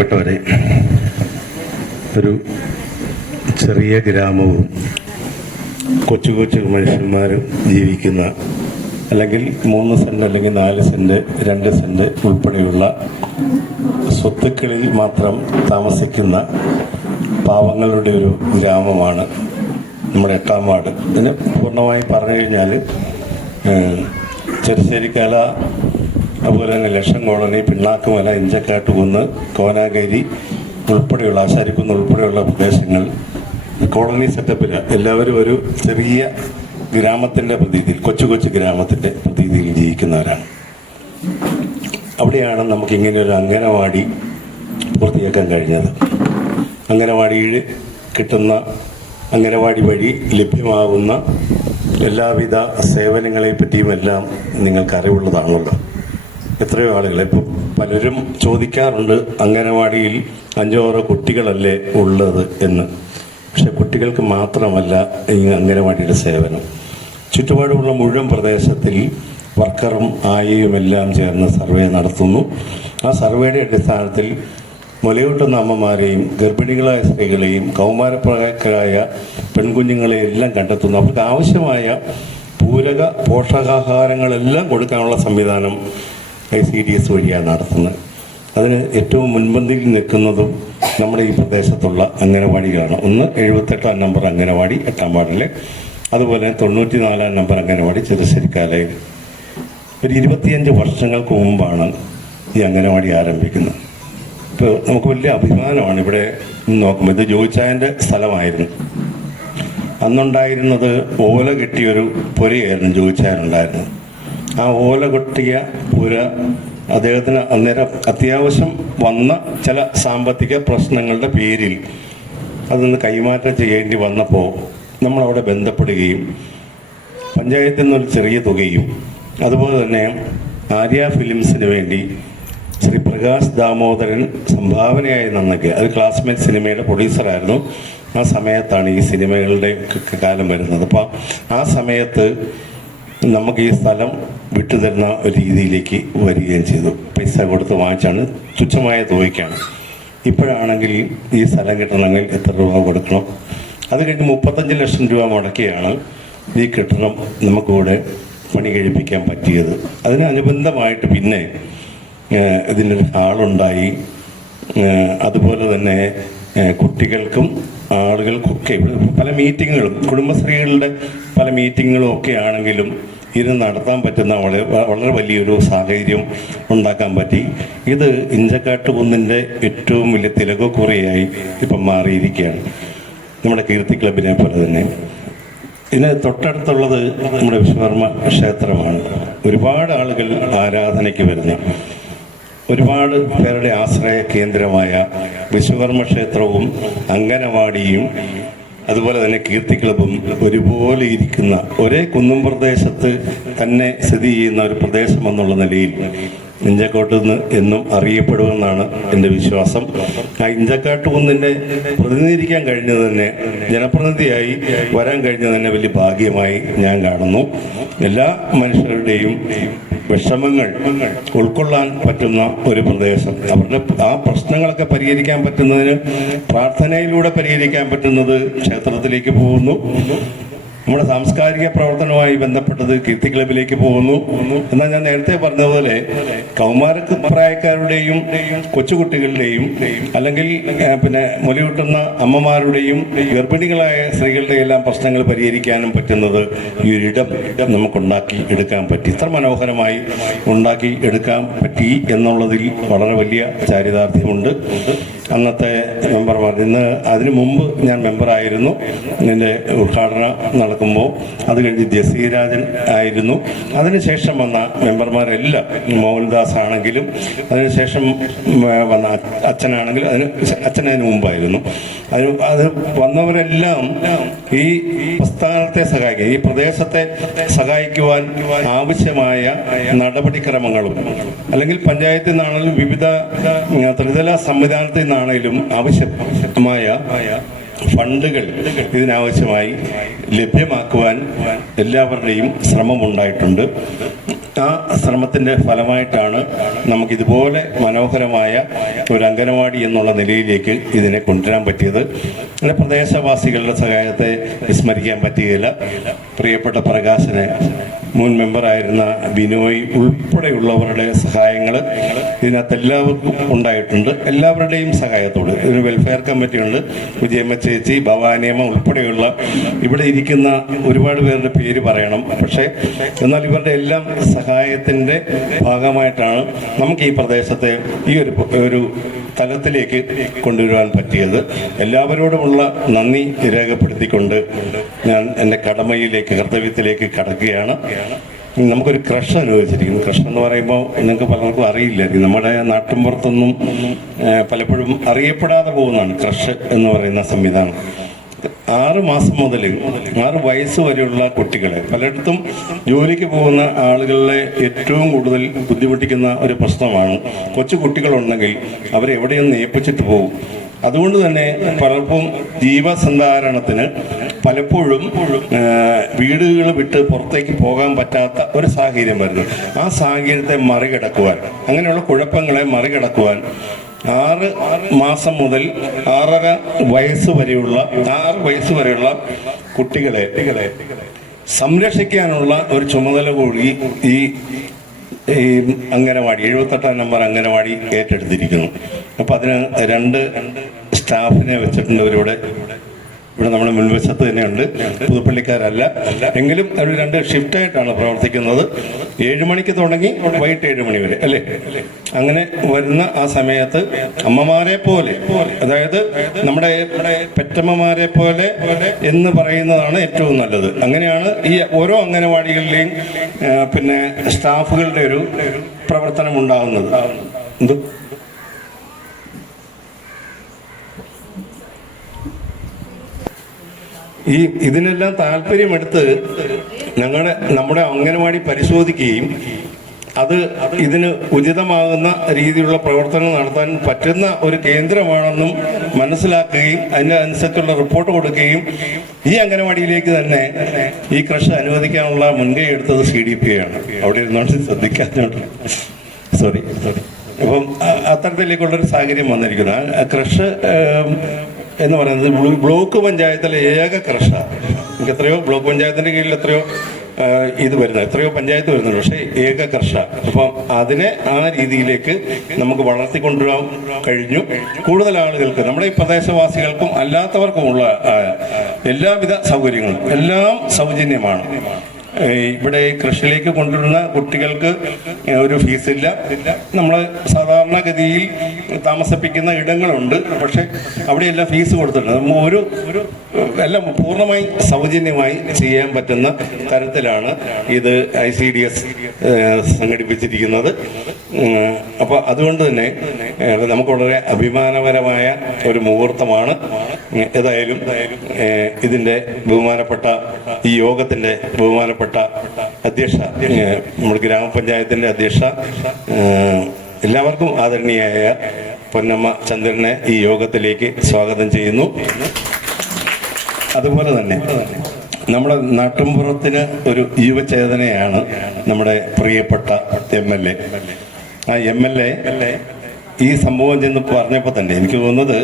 പ്പെട്ടവരെ, ഒരു ചെറിയ ഗ്രാമവും കൊച്ചു കൊച്ചു മനുഷ്യന്മാരും ജീവിക്കുന്ന, അല്ലെങ്കിൽ 3 സെന്റ് അല്ലെങ്കിൽ 4 സെന്റ് 2 സെന്റ് ഉൾപ്പെടെയുള്ള സ്വത്തുക്കളിൽ മാത്രം താമസിക്കുന്ന പാവങ്ങളുടെ ഒരു ഗ്രാമമാണ് നമ്മുടെ 8-ാം വാർഡ്. ഇതിന് പൂർണ്ണമായി പറഞ്ഞു കഴിഞ്ഞാൽ ചെറുശ്ശേരിക്കാല, അതുപോലെ തന്നെ ലക്ഷം കോളനി, പിണ്ണാക്കുമല, ഇഞ്ചക്കാട്ടുകുന്ന്, കോനാഗേരി ഉൾപ്പെടെയുള്ള ആശാരിക്കുന്ന് ഉൾപ്പെടെയുള്ള പ്രദേശങ്ങൾ കോളനി സെറ്റപ്പിൽ എല്ലാവരും ഒരു ചെറിയ ഗ്രാമത്തിൻ്റെ പ്രതീതിയിൽ, കൊച്ചു കൊച്ചു ഗ്രാമത്തിൻ്റെ പ്രതീതിയിൽ ജീവിക്കുന്നവരാണ്. അവിടെയാണ് നമുക്കിങ്ങനെ ഒരു അംഗനവാടി പൂർത്തിയാക്കാൻ കഴിഞ്ഞത്. അംഗനവാടിയിൽ കിട്ടുന്ന, അംഗനവാടി വഴി ലഭ്യമാകുന്ന എല്ലാവിധ സേവനങ്ങളെ പറ്റിയുമെല്ലാം നിങ്ങൾക്ക് അറിവുള്ളതാണല്ലോ. എത്രയോ ആളുകൾ ഇപ്പം പലരും ചോദിക്കാറുണ്ട്, അംഗനവാടിയിൽ 5-6 കുട്ടികളല്ലേ ഉള്ളത് എന്ന്. പക്ഷെ കുട്ടികൾക്ക് മാത്രമല്ല ഈ അംഗനവാടിയുടെ സേവനം. ചുറ്റുപാടുമുള്ള മുഴുവൻ പ്രദേശത്തിൽ വർക്കറും ആയയും എല്ലാം ചേർന്ന് സർവേ നടത്തുന്നു. ആ സർവേയുടെ അടിസ്ഥാനത്തിൽ മുലയൂട്ടുന്ന അമ്മമാരെയും ഗർഭിണികളായ സ്ത്രീകളെയും കൗമാരപ്രായക്കാരായ പെൺകുഞ്ഞുങ്ങളെയും എല്ലാം കണ്ടെത്തുന്നു. അവർക്ക് ആവശ്യമായ പൂരക പോഷകാഹാരങ്ങളെല്ലാം കൊടുക്കാനുള്ള സംവിധാനം ICDS വഴിയാണ് നടത്തുന്നത്. അതിന് ഏറ്റവും മുൻപന്തിയിൽ നിൽക്കുന്നതും നമ്മുടെ ഈ പ്രദേശത്തുള്ള അംഗനവാടികളാണ്. ഒന്ന് 78-ാം നമ്പർ അംഗനവാടി 8-ാം വാർഡിലെ, അതുപോലെ 94-ാം നമ്പർ അംഗനവാടി ചെറുശ്ശേരിക്കാലയിൽ. ഒരു 25 വർഷങ്ങൾക്ക് മുമ്പാണ് ഈ അംഗനവാടി ആരംഭിക്കുന്നത്. ഇപ്പോൾ നമുക്ക് വലിയ അഭിമാനമാണ് ഇവിടെ നോക്കുമ്പോൾ. ഇത് ജോയിച്ചായൻ്റെ സ്ഥലമായിരുന്നു. അന്നുണ്ടായിരുന്നത് ഓല കെട്ടിയൊരു പുരയായിരുന്നു ജോയിച്ചായനുണ്ടായിരുന്നത്. ആ ഓല കൊട്ടിയ പുര അദ്ദേഹത്തിന് അന്നേരം അത്യാവശ്യം വന്ന ചില സാമ്പത്തിക പ്രശ്നങ്ങളുടെ പേരിൽ അതൊന്ന് കൈമാറ്റം ചെയ്യേണ്ടി വന്നപ്പോൾ നമ്മളവിടെ ബന്ധപ്പെടുകയും പഞ്ചായത്തിൽ നിന്നൊരു ചെറിയ തുകയും, അതുപോലെ തന്നെ ആര്യ ഫിലിംസിന് വേണ്ടി ശ്രീ പ്രകാശ് ദാമോദരൻ സംഭാവനയായി നന്നൊക്കെ, അത് ക്ലാസ്മേറ്റ് സിനിമയുടെ പ്രൊഡ്യൂസറായിരുന്നു. ആ സമയത്താണ് ഈ സിനിമകളുടെ കാലം വരുന്നത്. അപ്പോൾ ആ സമയത്ത് നമുക്ക് ഈ സ്ഥലം വിട്ടുതരുന്ന ഒരു രീതിയിലേക്ക് വരികയും ചെയ്തു. പൈസ കൊടുത്ത് വാങ്ങിച്ചാണ്, തുച്ഛമായ തുകയ്ക്കാണ്. ഇപ്പോഴാണെങ്കിൽ ഈ സ്ഥലം കിട്ടണമെങ്കിൽ എത്ര രൂപ കൊടുക്കണം? അത് കഴിഞ്ഞ് 35 ലക്ഷം രൂപ മുടക്കിയാണ് ഈ കെട്ടിടം നമുക്കിവിടെ പണി കഴിപ്പിക്കാൻ പറ്റിയത്. അതിനനുബന്ധമായിട്ട് പിന്നെ ഇതിനൊരു ഹാളുണ്ടായി. അതുപോലെ തന്നെ കുട്ടികൾക്കും ആളുകൾക്കൊക്കെ പല മീറ്റിങ്ങുകളും, കുടുംബശ്രീകളുടെ പല മീറ്റിങ്ങുകളും ഒക്കെ ആണെങ്കിലും ഇരുന്ന് നടത്താൻ പറ്റുന്ന വളരെ വലിയൊരു സാഹചര്യം ഉണ്ടാക്കാൻ പറ്റി. ഇത് ഇഞ്ചക്കാട്ടുകുന്നിൻ്റെ ഏറ്റവും വലിയ തിലകക്കുറിയായി ഇപ്പം മാറിയിരിക്കുകയാണ്, നമ്മുടെ കീർത്തി ക്ലബിനെ പോലെ തന്നെ. ഇതിന് തൊട്ടടുത്തുള്ളത് നമ്മുടെ വിശ്വകർമ്മ ക്ഷേത്രമാണ്. ഒരുപാട് ആളുകൾ ആരാധനയ്ക്ക് വരുന്നു. ഒരുപാട് പേരുടെ ആശ്രയ കേന്ദ്രമായ വിശ്വകർമ്മ ക്ഷേത്രവും അംഗനവാടിയും അതുപോലെ തന്നെ കീർത്തി ക്ലബും ഒരുപോലെ ഇരിക്കുന്ന, ഒരേ കുന്നും പ്രദേശത്ത് തന്നെ സ്ഥിതി ചെയ്യുന്ന ഒരു പ്രദേശം എന്നുള്ള നിലയിൽ ഇഞ്ചക്കാട്ടുകുന്ന് എന്നും അറിയപ്പെടുമെന്നാണ് എൻ്റെ വിശ്വാസം. ആ ഇഞ്ചക്കാട്ടുകുന്നിനെ പ്രതിനിധീകരിക്കാൻ കഴിഞ്ഞത് തന്നെ, ജനപ്രതിനിധിയായി വരാൻ കഴിഞ്ഞത് തന്നെ വലിയ ഭാഗ്യമായി ഞാൻ കാണുന്നു. എല്ലാ മനുഷ്യരുടെയും വിഷമങ്ങൾ ഉൾക്കൊള്ളാൻ പറ്റുന്ന ഒരു പ്രദേശം, അവരുടെ ആ പ്രശ്നങ്ങളൊക്കെ പരിഹരിക്കാൻ പറ്റുന്നതിന് പ്രാർത്ഥനയിലൂടെ പരിഹരിക്കാൻ പറ്റുന്നത് ക്ഷേത്രത്തിലേക്ക് പോകുന്നു. നമ്മുടെ സാംസ്കാരിക പ്രവർത്തനവുമായി ബന്ധപ്പെട്ടത് കീർത്തി ക്ലബിലേക്ക് പോകുന്നു. എന്നാൽ ഞാൻ നേരത്തെ പറഞ്ഞതുപോലെ കൗമാരപ്രായക്കാരുടെയും കൊച്ചുകുട്ടികളുടെയും അല്ലെങ്കിൽ പിന്നെ മുലയൂട്ടുന്ന അമ്മമാരുടെയും ഗർഭിണികളായ സ്ത്രീകളുടെയും എല്ലാം പ്രശ്നങ്ങൾ പരിഹരിക്കാനും പറ്റുന്നത് ഈ ഒരിടം നമുക്കുണ്ടാക്കി എടുക്കാൻ പറ്റി. ഇത്ര മനോഹരമായി ഉണ്ടാക്കി എടുക്കാൻ പറ്റി എന്നുള്ളതിൽ വളരെ വലിയ ചാരിതാർത്ഥ്യമുണ്ട്. അന്നത്തെ മെമ്പർമാർ. ഇന്ന് അതിനു മുമ്പ് ഞാൻ മെമ്പറായിരുന്നു. ഇതിൻ്റെ ഉദ്ഘാടനം നടക്കുമ്പോൾ അത് കഴിഞ്ഞ് ജസീരാജൻ ആയിരുന്നു. അതിനുശേഷം വന്ന മെമ്പർമാരെല്ലാം, മോഹൻദാസ് ആണെങ്കിലും അതിനുശേഷം വന്ന അച്ഛനാണെങ്കിലും അച്ഛനതിന് മുമ്പായിരുന്നു. അത് വന്നവരെല്ലാം ഈ പ്രസ്ഥാനത്തെ സഹായിക്കുക, ഈ പ്രദേശത്തെ സഹായിക്കുവാൻ ആവശ്യമായ നടപടിക്രമങ്ങളും അല്ലെങ്കിൽ പഞ്ചായത്തിൽ നിന്നാണെങ്കിലും വിവിധ ത്രിതല സംവിധാനത്തിൽ നിന്നാണെങ്കിലും ആവശ്യമായ ഫണ്ടുകൾ ഇതിനാവശ്യമായി ലഭ്യമാക്കുവാൻ എല്ലാവരുടെയും ശ്രമമുണ്ടായിട്ടുണ്ട്. ആ ശ്രമത്തിൻ്റെ ഫലമായിട്ടാണ് നമുക്കിതുപോലെ മനോഹരമായ ഒരു അംഗനവാടി എന്നുള്ള നിലയിലേക്ക് ഇതിനെ കൊണ്ടുവരാൻ പറ്റിയത്. പിന്നെ പ്രദേശവാസികളുടെ സഹായത്തെ വിസ്മരിക്കാൻ പറ്റുകയില്ല. പ്രിയപ്പെട്ട പ്രകാശന്, മുൻ മെമ്പറായിരുന്ന ബിനോയ് ഉൾപ്പെടെയുള്ളവരുടെ സഹായങ്ങൾ ഇതിനകത്ത് എല്ലാവർക്കും ഉണ്ടായിട്ടുണ്ട്. എല്ലാവരുടെയും സഹായത്തോട് ഒരു വെൽഫെയർ കമ്മിറ്റിയുണ്ട്. വിജയമ്മ ചേച്ചി, ഭവാനിയമ്മ ഉൾപ്പെടെയുള്ള ഇവിടെ ഇരിക്കുന്ന ഒരുപാട് പേരുടെ പേര് പറയണം. പക്ഷേ എന്നാൽ ഇവരുടെ എല്ലാം സഹായത്തിൻ്റെ ഭാഗമായിട്ടാണ് നമുക്ക് ഈ പ്രദേശത്തെ ഈ ഒരു തലത്തിലേക്ക് കൊണ്ടുവരുവാൻ പറ്റിയത്. എല്ലാവരോടുമുള്ള നന്ദി രേഖപ്പെടുത്തിക്കൊണ്ട് ഞാൻ എൻ്റെ കർത്തവ്യത്തിലേക്ക് കടക്കുകയാണ്. നമുക്കൊരു ക്രഷ് അനുവദിച്ചിരിക്കുന്നു. ക്രഷ് എന്ന് പറയുമ്പോൾ നിങ്ങൾക്ക് പലർക്കും അറിയില്ലായിരിക്കും. നമ്മുടെ നാട്ടിൻപുറത്തൊന്നും പലപ്പോഴും അറിയപ്പെടാതെ പോകുന്നതാണ് ക്രഷ് എന്ന് പറയുന്ന സംവിധാനം. 6 മാസം മുതൽ 6 വയസ്സ് വരെയുള്ള കുട്ടികളെ, പലയിടത്തും ജോലിക്ക് പോകുന്ന ആളുകളെ ഏറ്റവും കൂടുതൽ ബുദ്ധിമുട്ടിക്കുന്ന ഒരു പ്രശ്നമാണ്. കൊച്ചു കുട്ടികളുണ്ടെങ്കിൽ അവരെ എവിടെയൊന്ന് ഏൽപ്പിച്ചിട്ട് പോകും. അതുകൊണ്ട് തന്നെ പലർക്കും ജീവസന്ധാരണത്തിന് പലപ്പോഴും വീടുകൾ വിട്ട് പുറത്തേക്ക് പോകാൻ പറ്റാത്ത ഒരു സാഹചര്യം വരുന്നു. ആ സാഹചര്യത്തെ മറികടക്കുവാൻ, അങ്ങനെയുള്ള കുഴപ്പങ്ങളെ മറികടക്കുവാൻ 6 മാസം മുതൽ 6.5 വയസ്സ് വരെയുള്ള കുട്ടികളെ സംരക്ഷിക്കാനുള്ള ഒരു ചുമതല കൂടി ഈ അംഗനവാടി 78-ാം നമ്പർ അംഗനവാടി ഏറ്റെടുത്തിരിക്കുന്നു. അപ്പം അതിന് 2 സ്റ്റാഫിനെ വെച്ചിട്ടുണ്ട്. ഇവിടെ നമ്മുടെ മുൻവശത്ത് തന്നെയുണ്ട്. പുതുപ്പള്ളിക്കാരല്ല എങ്കിലും ഒരു 2 ഷിഫ്റ്റായിട്ടാണ് പ്രവർത്തിക്കുന്നത്. 7 മണിക്ക് തുടങ്ങി വൈകിട്ട് 7 മണി വരെ അല്ലേ. അങ്ങനെ വരുന്ന ആ സമയത്ത് അമ്മമാരെ പോലെ, അതായത് നമ്മുടെ പെറ്റമ്മമാരെ പോലെ എന്ന് പറയുന്നതാണ് ഏറ്റവും നല്ലത്. അങ്ങനെയാണ് ഈ ഓരോ അംഗനവാടികളിലെയും പിന്നെ സ്റ്റാഫുകളുടെ ഒരു പ്രവർത്തനം ഉണ്ടാകുന്നത്. ഇതിനെല്ലാം താല്പര്യമെടുത്ത് നമ്മുടെ അംഗനവാടി പരിശോധിക്കുകയും അത് ഇതിന് ഉചിതമാകുന്ന രീതിയിലുള്ള പ്രവർത്തനം നടത്താൻ പറ്റുന്ന ഒരു കേന്ദ്രമാണെന്നും മനസ്സിലാക്കുകയും അതിനനുസരിച്ചുള്ള റിപ്പോർട്ട് കൊടുക്കുകയും ഈ അംഗനവാടിയിലേക്ക് തന്നെ ഈ ക്രഷ് അനുവദിക്കാനുള്ള മുൻകൈ എടുത്തത് CDP ആണ്. അവിടെ ഇരുന്നോണ്ട് ശ്രദ്ധിക്കാഞ്ഞോണ്ട് സോറി. അപ്പം അത്തരത്തിലേക്കുള്ളൊരു സാഹചര്യം വന്നിരിക്കുന്നു. ആ ക്രഷ് എന്ന് പറയുന്നത് ബ്ലോക്ക് പഞ്ചായത്തിലെ ഏക ക്രഷാണ്. എനിക്ക് എത്രയോ ബ്ലോക്ക് പഞ്ചായത്തിൻ്റെ കീഴിൽ എത്രയോ പഞ്ചായത്ത് വരുന്നുണ്ട്. പക്ഷേ ഏക ക്രഷ. അപ്പം അതിനെ ആ രീതിയിലേക്ക് നമുക്ക് വളർത്തിക്കൊണ്ടുവരാൻ കഴിഞ്ഞു. കൂടുതൽ ആളുകൾക്ക്, നമ്മുടെ ഈ പ്രദേശവാസികൾക്കും അല്ലാത്തവർക്കുമുള്ള എല്ലാവിധ സൗകര്യങ്ങളും എല്ലാം സൗജന്യമാണ്. ഇവിടെ കൃഷിയിലേക്ക് കൊണ്ടുവരുന്ന കുട്ടികൾക്ക് ഒരു ഫീസില്ല. നമ്മൾ സാധാരണഗതിയിൽ താമസിപ്പിക്കുന്ന ഇടങ്ങളുണ്ട്, പക്ഷെ അവിടെയെല്ലാം ഫീസ് കൊടുത്തിട്ടുണ്ട്. നമ്മൾ എല്ലാം പൂർണ്ണമായി സൗജന്യമായി ചെയ്യാൻ പറ്റുന്ന തരത്തിലാണ് ഇത് ICDS സംഘടിപ്പിച്ചിരിക്കുന്നത്. അപ്പോൾ അതുകൊണ്ട് തന്നെ നമുക്ക് വളരെ അഭിമാനപരമായ ഒരു മുഹൂർത്തമാണ്. ഏതായാലും ഇതിൻ്റെ ബഹുമാനപ്പെട്ട ഈ യോഗത്തിൻ്റെ ബഹുമാനപ്പെട്ട അധ്യക്ഷ, നമ്മുടെ ഗ്രാമപഞ്ചായത്തിൻ്റെ അധ്യക്ഷ, എല്ലാവർക്കും ആദരണീയായ പൊന്നമ്മ ചന്ദ്രനെ ഈ യോഗത്തിലേക്ക് സ്വാഗതം ചെയ്യുന്നു. അതുപോലെ തന്നെ നമ്മുടെ നാട്ടിൻപുറത്തിന് ഒരു യുവചേതനയാണ് നമ്മുടെ പ്രിയപ്പെട്ട MLA. ആ MLA ഈ സംഭവം ചെന്ന് പറഞ്ഞപ്പോൾ തന്നെ എനിക്ക് തോന്നുന്നത്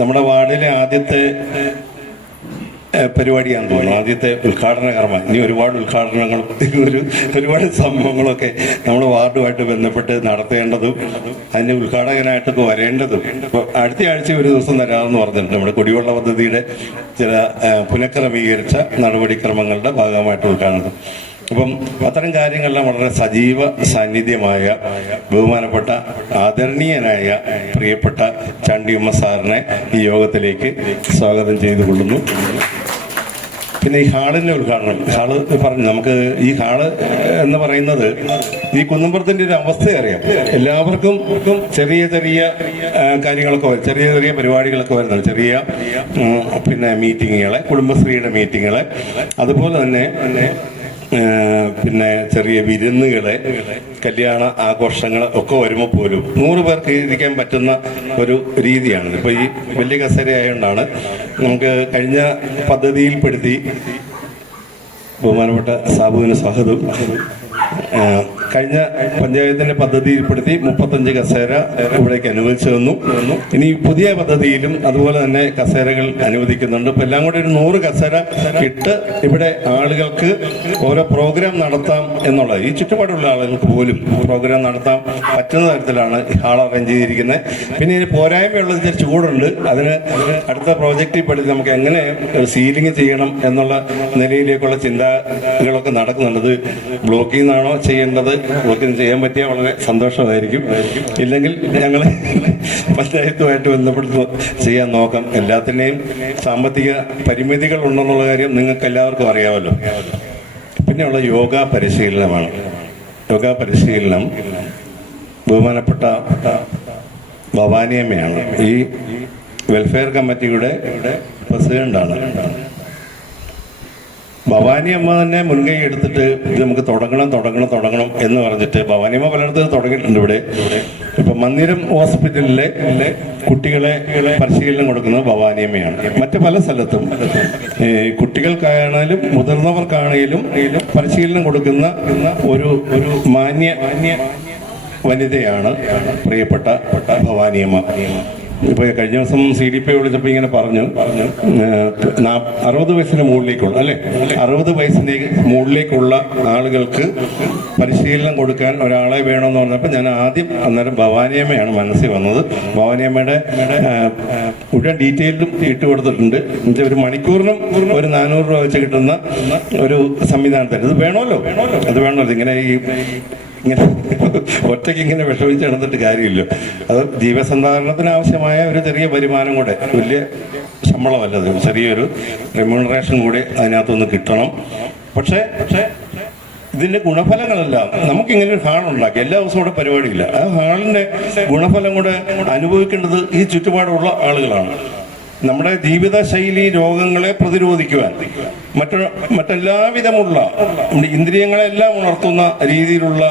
നമ്മുടെ വാർഡിലെ ആദ്യത്തെ പരിപാടിയാണെന്ന് തോന്നുന്നു, ആദ്യത്തെ ഉദ്ഘാടന കർമ്മം. ഇനി ഒരുപാട് ഉദ്ഘാടനങ്ങളും ഒരുപാട് സംഭവങ്ങളൊക്കെ നമ്മൾ വാർഡുമായിട്ട് ബന്ധപ്പെട്ട് നടത്തേണ്ടതും അതിൻ്റെ ഉദ്ഘാടകനായിട്ടൊക്കെ വരേണ്ടതും. ഇപ്പോൾ അടുത്ത ആഴ്ച ഒരു ദിവസം തരാമെന്ന് പറഞ്ഞിട്ടുണ്ട്. നമ്മുടെ കുടിവെള്ള പദ്ധതിയുടെ ചില പുനഃക്രമീകരിച്ച നടപടിക്രമങ്ങളുടെ ഭാഗമായിട്ട് ഉദ്ഘാടനം. അപ്പം അത്തരം കാര്യങ്ങളെല്ലാം വളരെ സജീവ സാന്നിധ്യമായ ബഹുമാനപ്പെട്ട ആദരണീയനായ പ്രിയപ്പെട്ട ചാണ്ടിയമ്മ സാറിനെ ഈ യോഗത്തിലേക്ക് സ്വാഗതം ചെയ്തുകൊള്ളുന്നു. പിന്നെ ഈ ഹാളിൻ്റെ ഉദ്ഘാടനം, ഹാള് പറഞ്ഞു, നമുക്ക് ഈ ഹാള് എന്ന് പറയുന്നത് ഈ കുന്നമ്പുറത്തിൻ്റെ ഒരു അവസ്ഥ അറിയാം. എല്ലാവർക്കും ചെറിയ ചെറിയ കാര്യങ്ങളൊക്കെ ചെറിയ ചെറിയ പരിപാടികളൊക്കെ വരുന്നുണ്ട്. ചെറിയ പിന്നെ മീറ്റിങ്ങുകളെ, കുടുംബശ്രീയുടെ മീറ്റിങ്ങുകളെ, അതുപോലെ തന്നെ പിന്നെ ചെറിയ വിരുന്നുകളെ, കല്യാണ ആഘോഷങ്ങൾ ഒക്കെ വരുമ്പോൾ പോലും 100 പേർക്ക് ഇരിക്കാൻ പറ്റുന്ന ഒരു രീതിയാണ്. ഇപ്പോൾ ഈ വലിയ കസേര ആയതുകൊണ്ടാണ് നമുക്ക് കഴിഞ്ഞ പദ്ധതിയിൽപ്പെടുത്തി ബഹുമാനപ്പെട്ട സാബുവിന് സ്വാഗതം. കഴിഞ്ഞ പഞ്ചായത്തിന്റെ പദ്ധതിയിൽപ്പെടുത്തി 35 കസേര ഇവിടേക്ക് അനുവദിച്ചു തന്നു. ഇനി പുതിയ പദ്ധതിയിലും അതുപോലെ തന്നെ കസേരകൾ അനുവദിക്കുന്നുണ്ട്. ഇപ്പൊ എല്ലാം കൂടെ ഒരു 100 കസേര ഇട്ട് ഇവിടെ ആളുകൾക്ക് ഓരോ പ്രോഗ്രാം നടത്താം എന്നുള്ളത്, ഈ ചുറ്റുപാടുള്ള ആളുകൾക്ക് പോലും പ്രോഗ്രാം നടത്താൻ പറ്റുന്ന തരത്തിലാണ് ഹാൾ അറേഞ്ച് ചെയ്തിരിക്കുന്നത്. പിന്നെ ഇതിന് പോരായ്മയുള്ളത് ചെറിയ ചൂടുണ്ട്. അതിന് അടുത്ത പ്രോജക്റ്റിൽ പെടുത്തി നമുക്ക് എങ്ങനെ സീലിംഗ് ചെയ്യണം എന്നുള്ള നിലയിലേക്കുള്ള ചിന്തകളൊക്കെ നടക്കുന്നുണ്ട്. ബ്ലോക്കിൽ നിന്നാണോ ചെയ്യേണ്ടത്? ബ്ലോക്കിൽ ചെയ്യാൻ പറ്റിയാൽ വളരെ സന്തോഷമായിരിക്കും. ഇല്ലെങ്കിൽ ഞങ്ങൾ പഞ്ചായത്തുമായിട്ട് ബന്ധപ്പെടുത്തി ചെയ്യാൻ നോക്കാം. എല്ലാത്തിൻ്റെയും സാമ്പത്തിക പരിമിതികൾ ഉണ്ടെന്നുള്ള കാര്യം നിങ്ങൾക്ക് എല്ലാവർക്കും അറിയാമല്ലോ. പിന്നെയുള്ള യോഗ പരിശീലനമാണ്. യോഗ പരിശീലനം ബഹുമാനപ്പെട്ട ഭവാനിയമ്മയാണ് ഈ വെൽഫെയർ കമ്മിറ്റിയുടെ പ്രസിഡന്റാണ്. ഭവാനിയമ്മ തന്നെ മുൻകൈ എടുത്തിട്ട് ഇത് നമുക്ക് തുടങ്ങണം എന്ന് പറഞ്ഞിട്ട് ഭവാനിയമ്മ പലയിടത്തും തുടങ്ങിയിട്ടുണ്ട്. ഇവിടെ ഇപ്പൊ മന്ദിരം ഹോസ്പിറ്റലിലെ കുട്ടികളെ പരിശീലനം കൊടുക്കുന്നത് ഭവാനിയമ്മയാണ്. മറ്റു പല സ്ഥലത്തും കുട്ടികൾക്കായാലും മുതിർന്നവർക്കാണെങ്കിലും പരിശീലനം കൊടുക്കുന്ന ഒരു മാന്യ വനിതയാണ് പ്രിയപ്പെട്ട ഭവാനിയമ്മ. ഇപ്പോൾ കഴിഞ്ഞ ദിവസം CDP വിളിച്ചപ്പോൾ ഇങ്ങനെ പറഞ്ഞു 60 വയസ്സിന് മുകളിലേക്കുള്ള 60 വയസ്സിന് മുകളിലേക്കുള്ള ആളുകൾക്ക് പരിശീലനം കൊടുക്കാൻ ഒരാളെ വേണമെന്ന് പറഞ്ഞപ്പോൾ ഞാൻ അന്നേരം ഭവാനിയമ്മയാണ് മനസ്സിൽ വന്നത്. ഭവാനിയമ്മയുടെ മുഴുവൻ ഡീറ്റെയിലും ഇട്ട് കൊടുത്തിട്ടുണ്ട്. ഒരു മണിക്കൂറിനും ഒരു 400 രൂപ വെച്ച് കിട്ടുന്ന ഒരു സംവിധാനത്തിൽ ഇത് വേണമല്ലോ, അത് വേണമല്ലോ. ഇങ്ങനെ ഒറ്റയ്ക്ക് ഇങ്ങനെ വിഷമിച്ച് നടന്നിട്ട് കാര്യമില്ല. അത് ജീവസന്ധാരണത്തിന് ആവശ്യമായ ഒരു ചെറിയ വരുമാനം കൂടെ, വലിയ ശമ്പളമല്ലത്, ചെറിയൊരു റെമ്യൂണറേഷൻ കൂടി അതിനകത്തുനിന്ന് കിട്ടണം. പക്ഷേ ഇതിന്റെ ഗുണഫലങ്ങളെല്ലാം നമുക്കിങ്ങനെ ഒരു ഹാളുണ്ടാക്കി എല്ലാ ദിവസവും കൂടെ പരിപാടിയില്ല. ആ ഹാളിന്റെ ഗുണഫലം കൂടെ അനുഭവിക്കേണ്ടത് ഈ ചുറ്റുപാടുള്ള ആളുകളാണ്. നമ്മുടെ ജീവിതശൈലി രോഗങ്ങളെ പ്രതിരോധിക്കുവാൻ മറ്റെല്ലാവിധമുള്ള നമ്മുടെ ഇന്ദ്രിയങ്ങളെല്ലാം ഉണർത്തുന്ന രീതിയിലുള്ള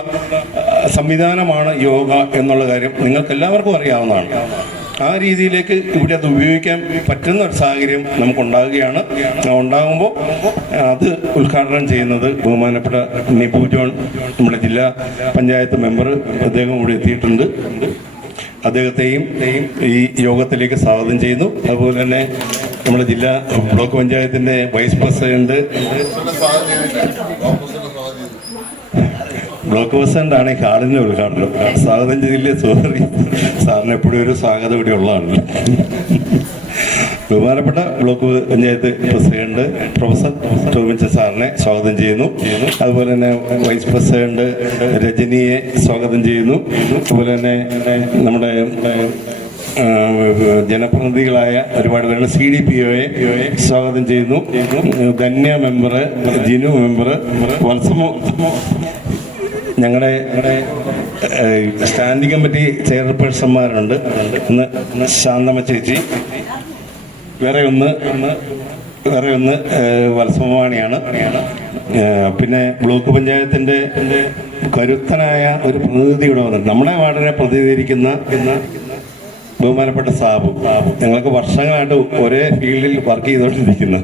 സംവിധാനമാണ് യോഗ എന്നുള്ള കാര്യം നിങ്ങൾക്ക് എല്ലാവർക്കും അറിയാവുന്നതാണ്. ആ രീതിയിലേക്ക് ഇവിടെ അത് ഉപയോഗിക്കാൻ പറ്റുന്ന ഒരു സാഹചര്യം നമുക്കുണ്ടാകുകയാണ്. ഉണ്ടാകുമ്പോൾ അത് ഉദ്ഘാടനം ചെയ്യുന്നത് ബഹുമാനപ്പെട്ട നിപു ജോൺ, നമ്മുടെ ജില്ലാ പഞ്ചായത്ത് മെമ്പർ, അദ്ദേഹം ഇവിടെ എത്തിയിട്ടുണ്ട്. അദ്ദേഹത്തെയും ഈ യോഗത്തിലേക്ക് സ്വാഗതം ചെയ്യുന്നു. അതുപോലെ തന്നെ നമ്മുടെ ജില്ലാ ബ്ലോക്ക് പഞ്ചായത്തിന്റെ വൈസ് പ്രസിഡന്റ്, ബ്ലോക്ക് പ്രസിഡന്റാണ് ഈ ഹാളിന്റെ ഉദ്ഘാടനം. സ്വാഗതം ചെയ്തില്ലേ? സോറി, സാറിന് എപ്പോഴും ഒരു സ്വാഗതം ഇവിടെ ഉള്ളതാണല്ലോ. ബഹുമാനപ്പെട്ട ബ്ലോക്ക് പഞ്ചായത്ത് പ്രസിഡന്റ് പ്രൊഫസർ ടോമിച്ച സാറിനെ സ്വാഗതം ചെയ്യുന്നു. അതുപോലെ തന്നെ വൈസ് പ്രസിഡന്റ് രജനിയെ സ്വാഗതം ചെയ്യുന്നു. അതുപോലെ തന്നെ നമ്മുടെ ജനപ്രതിനിധികളായ ഒരുപാട് പേരുടെ CDPOയെ സ്വാഗതം ചെയ്യുന്നു. ധന്യ മെമ്പർ, ജിനു മെമ്പർ, വത്സമോ, ഞങ്ങളുടെ സ്റ്റാൻഡിംഗ് കമ്മിറ്റി ചെയർപേഴ്സന്മാരുണ്ട്. ഒന്ന് ശാന്തമ്മ ചേച്ചി, വേറെ ഒന്ന് വത്സമവാണിയാണ്. പിന്നെ ബ്ലോക്ക് പഞ്ചായത്തിന്റെ കരുത്തനായ ഒരു പ്രതിനിധി ഇവിടെ വന്നിട്ടുണ്ട്. നമ്മുടെ വാർഡിനെ പ്രതിനിധീകരിക്കുന്ന ബഹുമാനപ്പെട്ട സാബു. ഞങ്ങൾക്ക് വർഷങ്ങളായിട്ട് ഒരേ ഫീൽഡിൽ വർക്ക് ചെയ്തുകൊണ്ടിരിക്കുന്നു.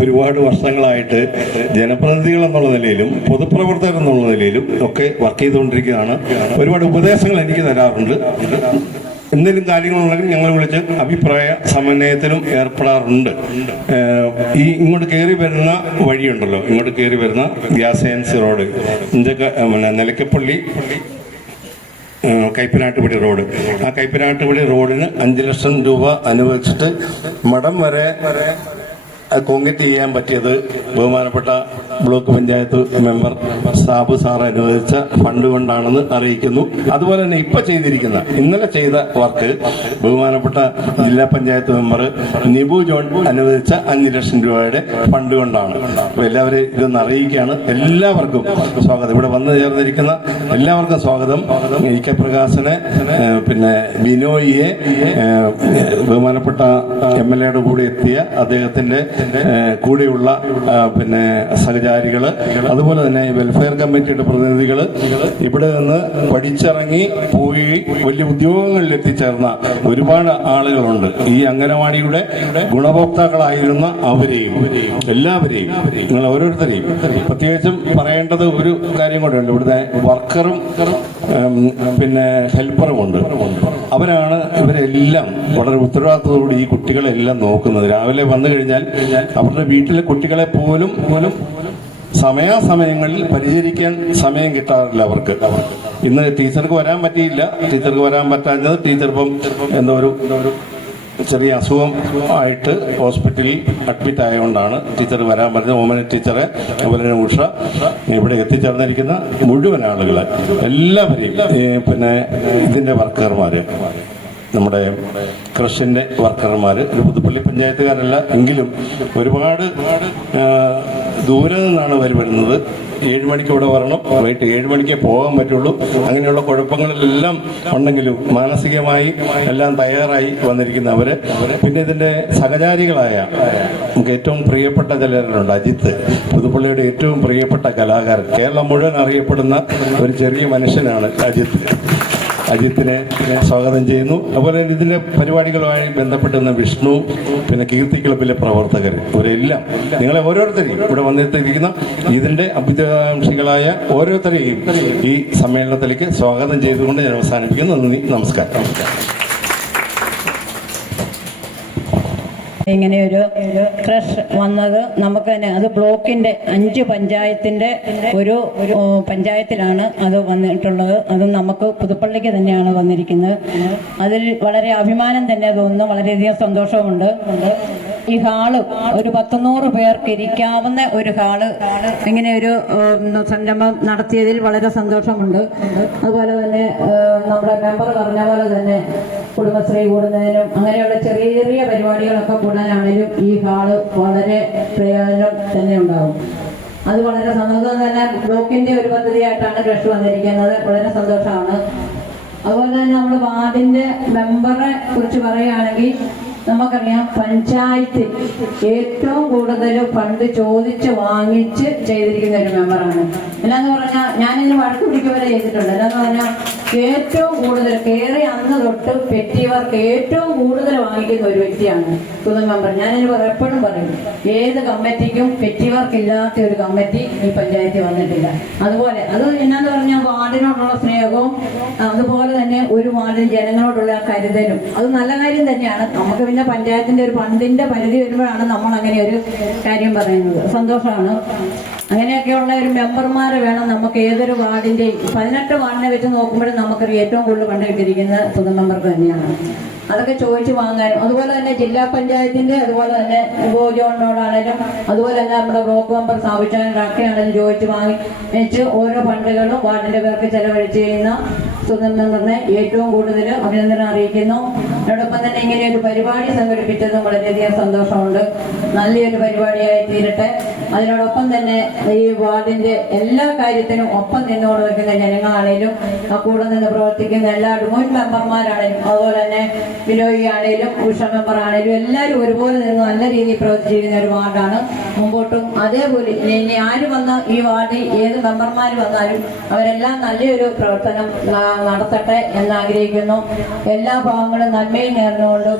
ഒരുപാട് വർഷങ്ങളായിട്ട് ജനപ്രതിനിധികൾ എന്നുള്ള നിലയിലും പൊതുപ്രവർത്തകർ എന്നുള്ള നിലയിലും ഒക്കെ വർക്ക് ചെയ്തുകൊണ്ടിരിക്കുകയാണ്. ഒരുപാട് ഉപദേശങ്ങൾ എനിക്ക് തരാറുണ്ട്. എന്തെങ്കിലും കാര്യങ്ങളുണ്ടെങ്കിൽ ഞങ്ങൾ വിളിച്ച് അഭിപ്രായ സമന്വയത്തിലും ഏർപ്പെടാറുണ്ട്. ഇങ്ങോട്ട് കയറി വരുന്ന വഴിയുണ്ടല്ലോ, ഇങ്ങോട്ട് കയറി വരുന്ന ഗ്യാസ് ഏജൻസി റോഡ്, നിലയ്ക്കപ്പള്ളി കൈപ്പനാട്ടുപടി റോഡ്, ആ കൈപ്പനാട്ടുപടി റോഡിന് 5 ലക്ഷം രൂപ അനുവദിച്ചിട്ട് മഠം വരെ കോൺക്രീറ്റ് ചെയ്യാൻ പറ്റിയത് ബഹുമാനപ്പെട്ട block panchayat member Sabu sir അനുവദിച്ച ഫണ്ട് കൊണ്ടാണെന്ന് അറിയിക്കുന്നു. അതുപോലെ തന്നെ ഇന്നലെ ചെയ്ത വർക്ക് ബഹുമാനപ്പെട്ട ജില്ലാ പഞ്ചായത്ത് മെമ്പർ നിബു ജോൺ അനുവദിച്ച 5 ലക്ഷം രൂപയുടെ ഫണ്ട് കൊണ്ടാണ്. അപ്പോൾ എല്ലാവരെയും ഇതൊന്ന് അറിയിക്കുകയാണ്. എല്ലാവർക്കും സ്വാഗതം. ഇവിടെ വന്നു ചേർന്നിരിക്കുന്ന എല്ലാവർക്കും സ്വാഗതം. ഇ.കെ. പ്രകാശനെ, പിന്നെ ബിനോയിയെ, ബഹുമാനപ്പെട്ട MLA കൂടെ എത്തിയ അദ്ദേഹത്തിന്റെ കൂടെയുള്ള പിന്നെ സഹചാരികള്, അതുപോലെ തന്നെ വെൽഫെയർ കമ്മിറ്റിയുടെ പ്രതിനിധികള്, ഇവിടെ നിന്ന് പഠിച്ചിറങ്ങി പോയി വലിയ ഉദ്യോഗങ്ങളിൽ എത്തിച്ചേർന്ന ഒരുപാട് ആളുകളുണ്ട്. ഈ അംഗനവാടിയുടെ ഗുണഭോക്താക്കളായിരുന്ന അവരെയും എല്ലാവരെയും നിങ്ങൾ ഓരോരുത്തരെയും പ്രത്യേകിച്ചും പറയേണ്ടത് ഒരു കാര്യം കൂടെയുണ്ട്. ഇവിടുത്തെ വർക്കറും പിന്നെ ഹെൽപ്പറുമുണ്ട്. അവരാണ് ഇവരെല്ലാം വളരെ ഉത്തരവാദിത്തത്തോടെ ഈ കുട്ടികളെല്ലാം നോക്കുന്നത്. രാവിലെ വന്നു കഴിഞ്ഞാൽ അവരുടെ വീട്ടിലെ കുട്ടികളെ പോലും സമയാസമയങ്ങളിൽ പരിചരിക്കാൻ സമയം കിട്ടാറില്ല അവർക്ക്. ഇന്ന് ടീച്ചർക്ക് വരാൻ പറ്റിയില്ല. ടീച്ചർക്ക് വരാൻ പറ്റാഞ്ഞത് ടീച്ചർ ഇപ്പം എന്തോ ഒരു ചെറിയ അസുഖം ആയിട്ട് ഹോസ്പിറ്റലിൽ അഡ്മിറ്റ് ആയതുകൊണ്ടാണ് ടീച്ചർ വരാൻ പറഞ്ഞത്. ഓമന ടീച്ചറെ, അതുപോലെ തന്നെ ഉഷ, ഇവിടെ എത്തിച്ചേർന്നിരിക്കുന്ന മുഴുവൻ ആളുകളെ എല്ലാവരെയും, പിന്നെ ഇതിൻ്റെ വർക്കർമാർ, നമ്മുടെ കൃഷിൻ്റെ വർക്കർമാർ, ഒരു പുതുപ്പള്ളി പഞ്ചായത്തുകാരല്ല എങ്കിലും ഒരുപാട് ദൂരെ നിന്നാണ് വരുന്നത്. 7 മണിക്ക് ഇവിടെ വരണം, വൈകിട്ട് 7 മണിക്കേ പോകാൻ പറ്റുള്ളൂ. അങ്ങനെയുള്ള കുഴപ്പങ്ങളെല്ലാം ഉണ്ടെങ്കിലും മാനസികമായി എല്ലാം തയ്യാറായി വന്നിരിക്കുന്നവര്. പിന്നെ ഇതിന്റെ സഹചാരികളായ നമുക്ക് ഏറ്റവും പ്രിയപ്പെട്ട ചിലരുണ്ട്. അജിത്ത്, പുതുപ്പള്ളിയുടെ ഏറ്റവും പ്രിയപ്പെട്ട കലാകാരൻ, കേരളം മുഴുവൻ അറിയപ്പെടുന്ന ഒരു ചെറിയ മനുഷ്യനാണ് അജിത്ത്. അജിത്തിനെ സ്വാഗതം ചെയ്യുന്നു. അതുപോലെ തന്നെ ഇതിൻ്റെ പരിപാടികളുമായി ബന്ധപ്പെട്ടുന്ന വിഷ്ണു, പിന്നെ കീർത്തി ക്ലബിലെ പ്രവർത്തകർ, ഇവരെല്ലാം നിങ്ങളെ ഓരോരുത്തരെയും ഇവിടെ വന്നെത്തിയിരിക്കുന്ന ഇതിൻ്റെ അഭ്യുദയകാംക്ഷികളായ ഓരോരുത്തരെയും ഈ സമ്മേളനത്തിലേക്ക് സ്വാഗതം ചെയ്തുകൊണ്ട് ഞാൻ അവസാനിപ്പിക്കുന്നു. നന്ദി, നമസ്കാരം. ഇങ്ങനെയൊരു ക്രഷ് വന്നത് നമുക്ക് തന്നെ, അത് ബ്ലോക്കിൻ്റെ 5 പഞ്ചായത്തിൻ്റെ ഒരു പഞ്ചായത്തിലാണ് അത് വന്നിട്ടുള്ളത്. അതും നമുക്ക് പുതുപ്പള്ളിക്ക് തന്നെയാണ് വന്നിരിക്കുന്നത്. അതിൽ വളരെ അഭിമാനം തന്നെ തോന്നുന്നു, വളരെയധികം സന്തോഷമുണ്ട്. ഈ ഹാള് ഒരു 100 പേർക്ക് ഇരിക്കാവുന്ന ഒരു ഹാള് ഇങ്ങനെ ഒരു സംരംഭം നടത്തിയതിൽ വളരെ സന്തോഷമുണ്ട്. അതുപോലെ തന്നെ നമ്മുടെ മെമ്പർ പറഞ്ഞ പോലെ തന്നെ കുടുംബശ്രീ കൂടുന്നതിനും അങ്ങനെയുള്ള ചെറിയ ചെറിയ പരിപാടികളൊക്കെ കൂടാനാണെങ്കിലും ഈ ഹാള് വളരെ പ്രയോജനം തന്നെ ഉണ്ടാകും. അത് വളരെ സന്തോഷം തന്നെ. ബ്ലോക്കിന്റെ ഒരു പദ്ധതിയായിട്ടാണ് ക്രഷ് വന്നിരിക്കുന്നത്. വളരെ സന്തോഷമാണ്. അതുപോലെ തന്നെ നമ്മുടെ വാർഡിന്റെ മെമ്പറെ കുറിച്ച് പറയുകയാണെങ്കിൽ നമുക്കറിയാം, പഞ്ചായത്തിൽ ഏറ്റവും കൂടുതൽ ഫണ്ട് ചോദിച്ച് വാങ്ങിച്ച് ചെയ്തിരിക്കുന്ന ഒരു മെമ്പറാണ്. എന്നാന്ന് പറഞ്ഞാൽ ഞാനിതിന് വഴക്ക് പിടിക്കുവരെ ചെയ്തിട്ടുണ്ട്. എന്നാന്ന് പറഞ്ഞാൽ ഏറ്റവും കൂടുതൽ കയറി അന്ന് തൊട്ട് പെറ്റിവർക്ക് ഏറ്റവും കൂടുതൽ വാങ്ങിക്കുന്ന ഒരു വ്യക്തിയാണ് പുതു മെമ്പർ. ഞാനിത് എപ്പോഴും പറയും, ഏത് കമ്മിറ്റിക്കും പെറ്റിവർക്ക് ഇല്ലാത്ത ഒരു കമ്മിറ്റി ഈ പഞ്ചായത്തിൽ വന്നിട്ടില്ല. അതുപോലെ അത് എന്നാന്ന് പറഞ്ഞാൽ വാർഡിനോടുള്ള സ്നേഹവും അതുപോലെ തന്നെ ഒരു വാർഡിൽ ജനങ്ങളോടുള്ള കരുതലും അത് നല്ല കാര്യം തന്നെയാണ്. നമുക്ക് പിന്നെ പഞ്ചായത്തിന്റെ ഒരു ഫണ്ടിന്റെ പരിധി വരുമ്പോഴാണ് നമ്മൾ അങ്ങനെ ഒരു കാര്യം പറയുന്നത്. സന്തോഷമാണ്. അങ്ങനെയൊക്കെയുള്ള ഒരു മെമ്പർമാരെ വേണം നമുക്ക് ഏതൊരു വാർഡിന്റെയും. 18 വാർഡിനെ വെച്ച് നോക്കുമ്പോഴും നമുക്കറിയാം ഏറ്റവും കൂടുതൽ ഫണ്ട് കിട്ടിയിരിക്കുന്നത് പുതു മെമ്പർക്ക് തന്നെയാണ്. അതൊക്കെ ചോദിച്ചു വാങ്ങാനും, അതുപോലെ തന്നെ ജില്ലാ പഞ്ചായത്തിന്റെ, അതുപോലെ തന്നെ ജോണിനോടാണേലും, അതുപോലെ തന്നെ നമ്മുടെ ബ്ലോക്ക് മെമ്പർ സ്ഥാപിച്ചാനൊക്കെയാണെങ്കിലും ചോദിച്ചു വാങ്ങിച്ച് ഓരോ ഫണ്ടുകളും വാർഡിന്റെ പേർക്ക് ചെലവഴിച്ച് ചെയ്യുന്ന സുധൻ മെമ്പറിനെ ഏറ്റവും കൂടുതൽ അഭിനന്ദനം അറിയിക്കുന്നു. അതോടൊപ്പം തന്നെ ഇങ്ങനെ ഒരു പരിപാടി സംഘടിപ്പിച്ചതും വളരെയധികം സന്തോഷമുണ്ട്. നല്ലൊരു പരിപാടിയായി തീരട്ടെ. അതിനോടൊപ്പം തന്നെ ഈ വാർഡിന്റെ എല്ലാ കാര്യത്തിനും ഒപ്പം നിന്നുകൊണ്ട് നിൽക്കുന്ന ജനങ്ങളാണേലും ആ കൂടെ നിന്ന് പ്രവർത്തിക്കുന്ന എല്ലാ മുൻ മെമ്പർമാരാണേലും, അതുപോലെ തന്നെ ബിനോയി ആണേലും ഉഷ മെമ്പർ ആണേലും എല്ലാവരും ഒരുപോലെ നിന്ന് നല്ല രീതിയിൽ പ്രവർത്തിച്ചിരിക്കുന്ന ഒരു വാർഡാണ്. മുമ്പോട്ടും അതേപോലെ ഇനി ആര് വന്ന ഈ വാർഡിൽ ഏത് മെമ്പർമാർ വന്നാലും അവരെല്ലാം നല്ലൊരു പ്രവർത്തനം നടത്തട്ടെ എന്നാഗ്രഹിക്കുന്നു. എല്ലാ ഭാഗങ്ങളും നന്മയിൽ നേർന്നുകൊണ്ട്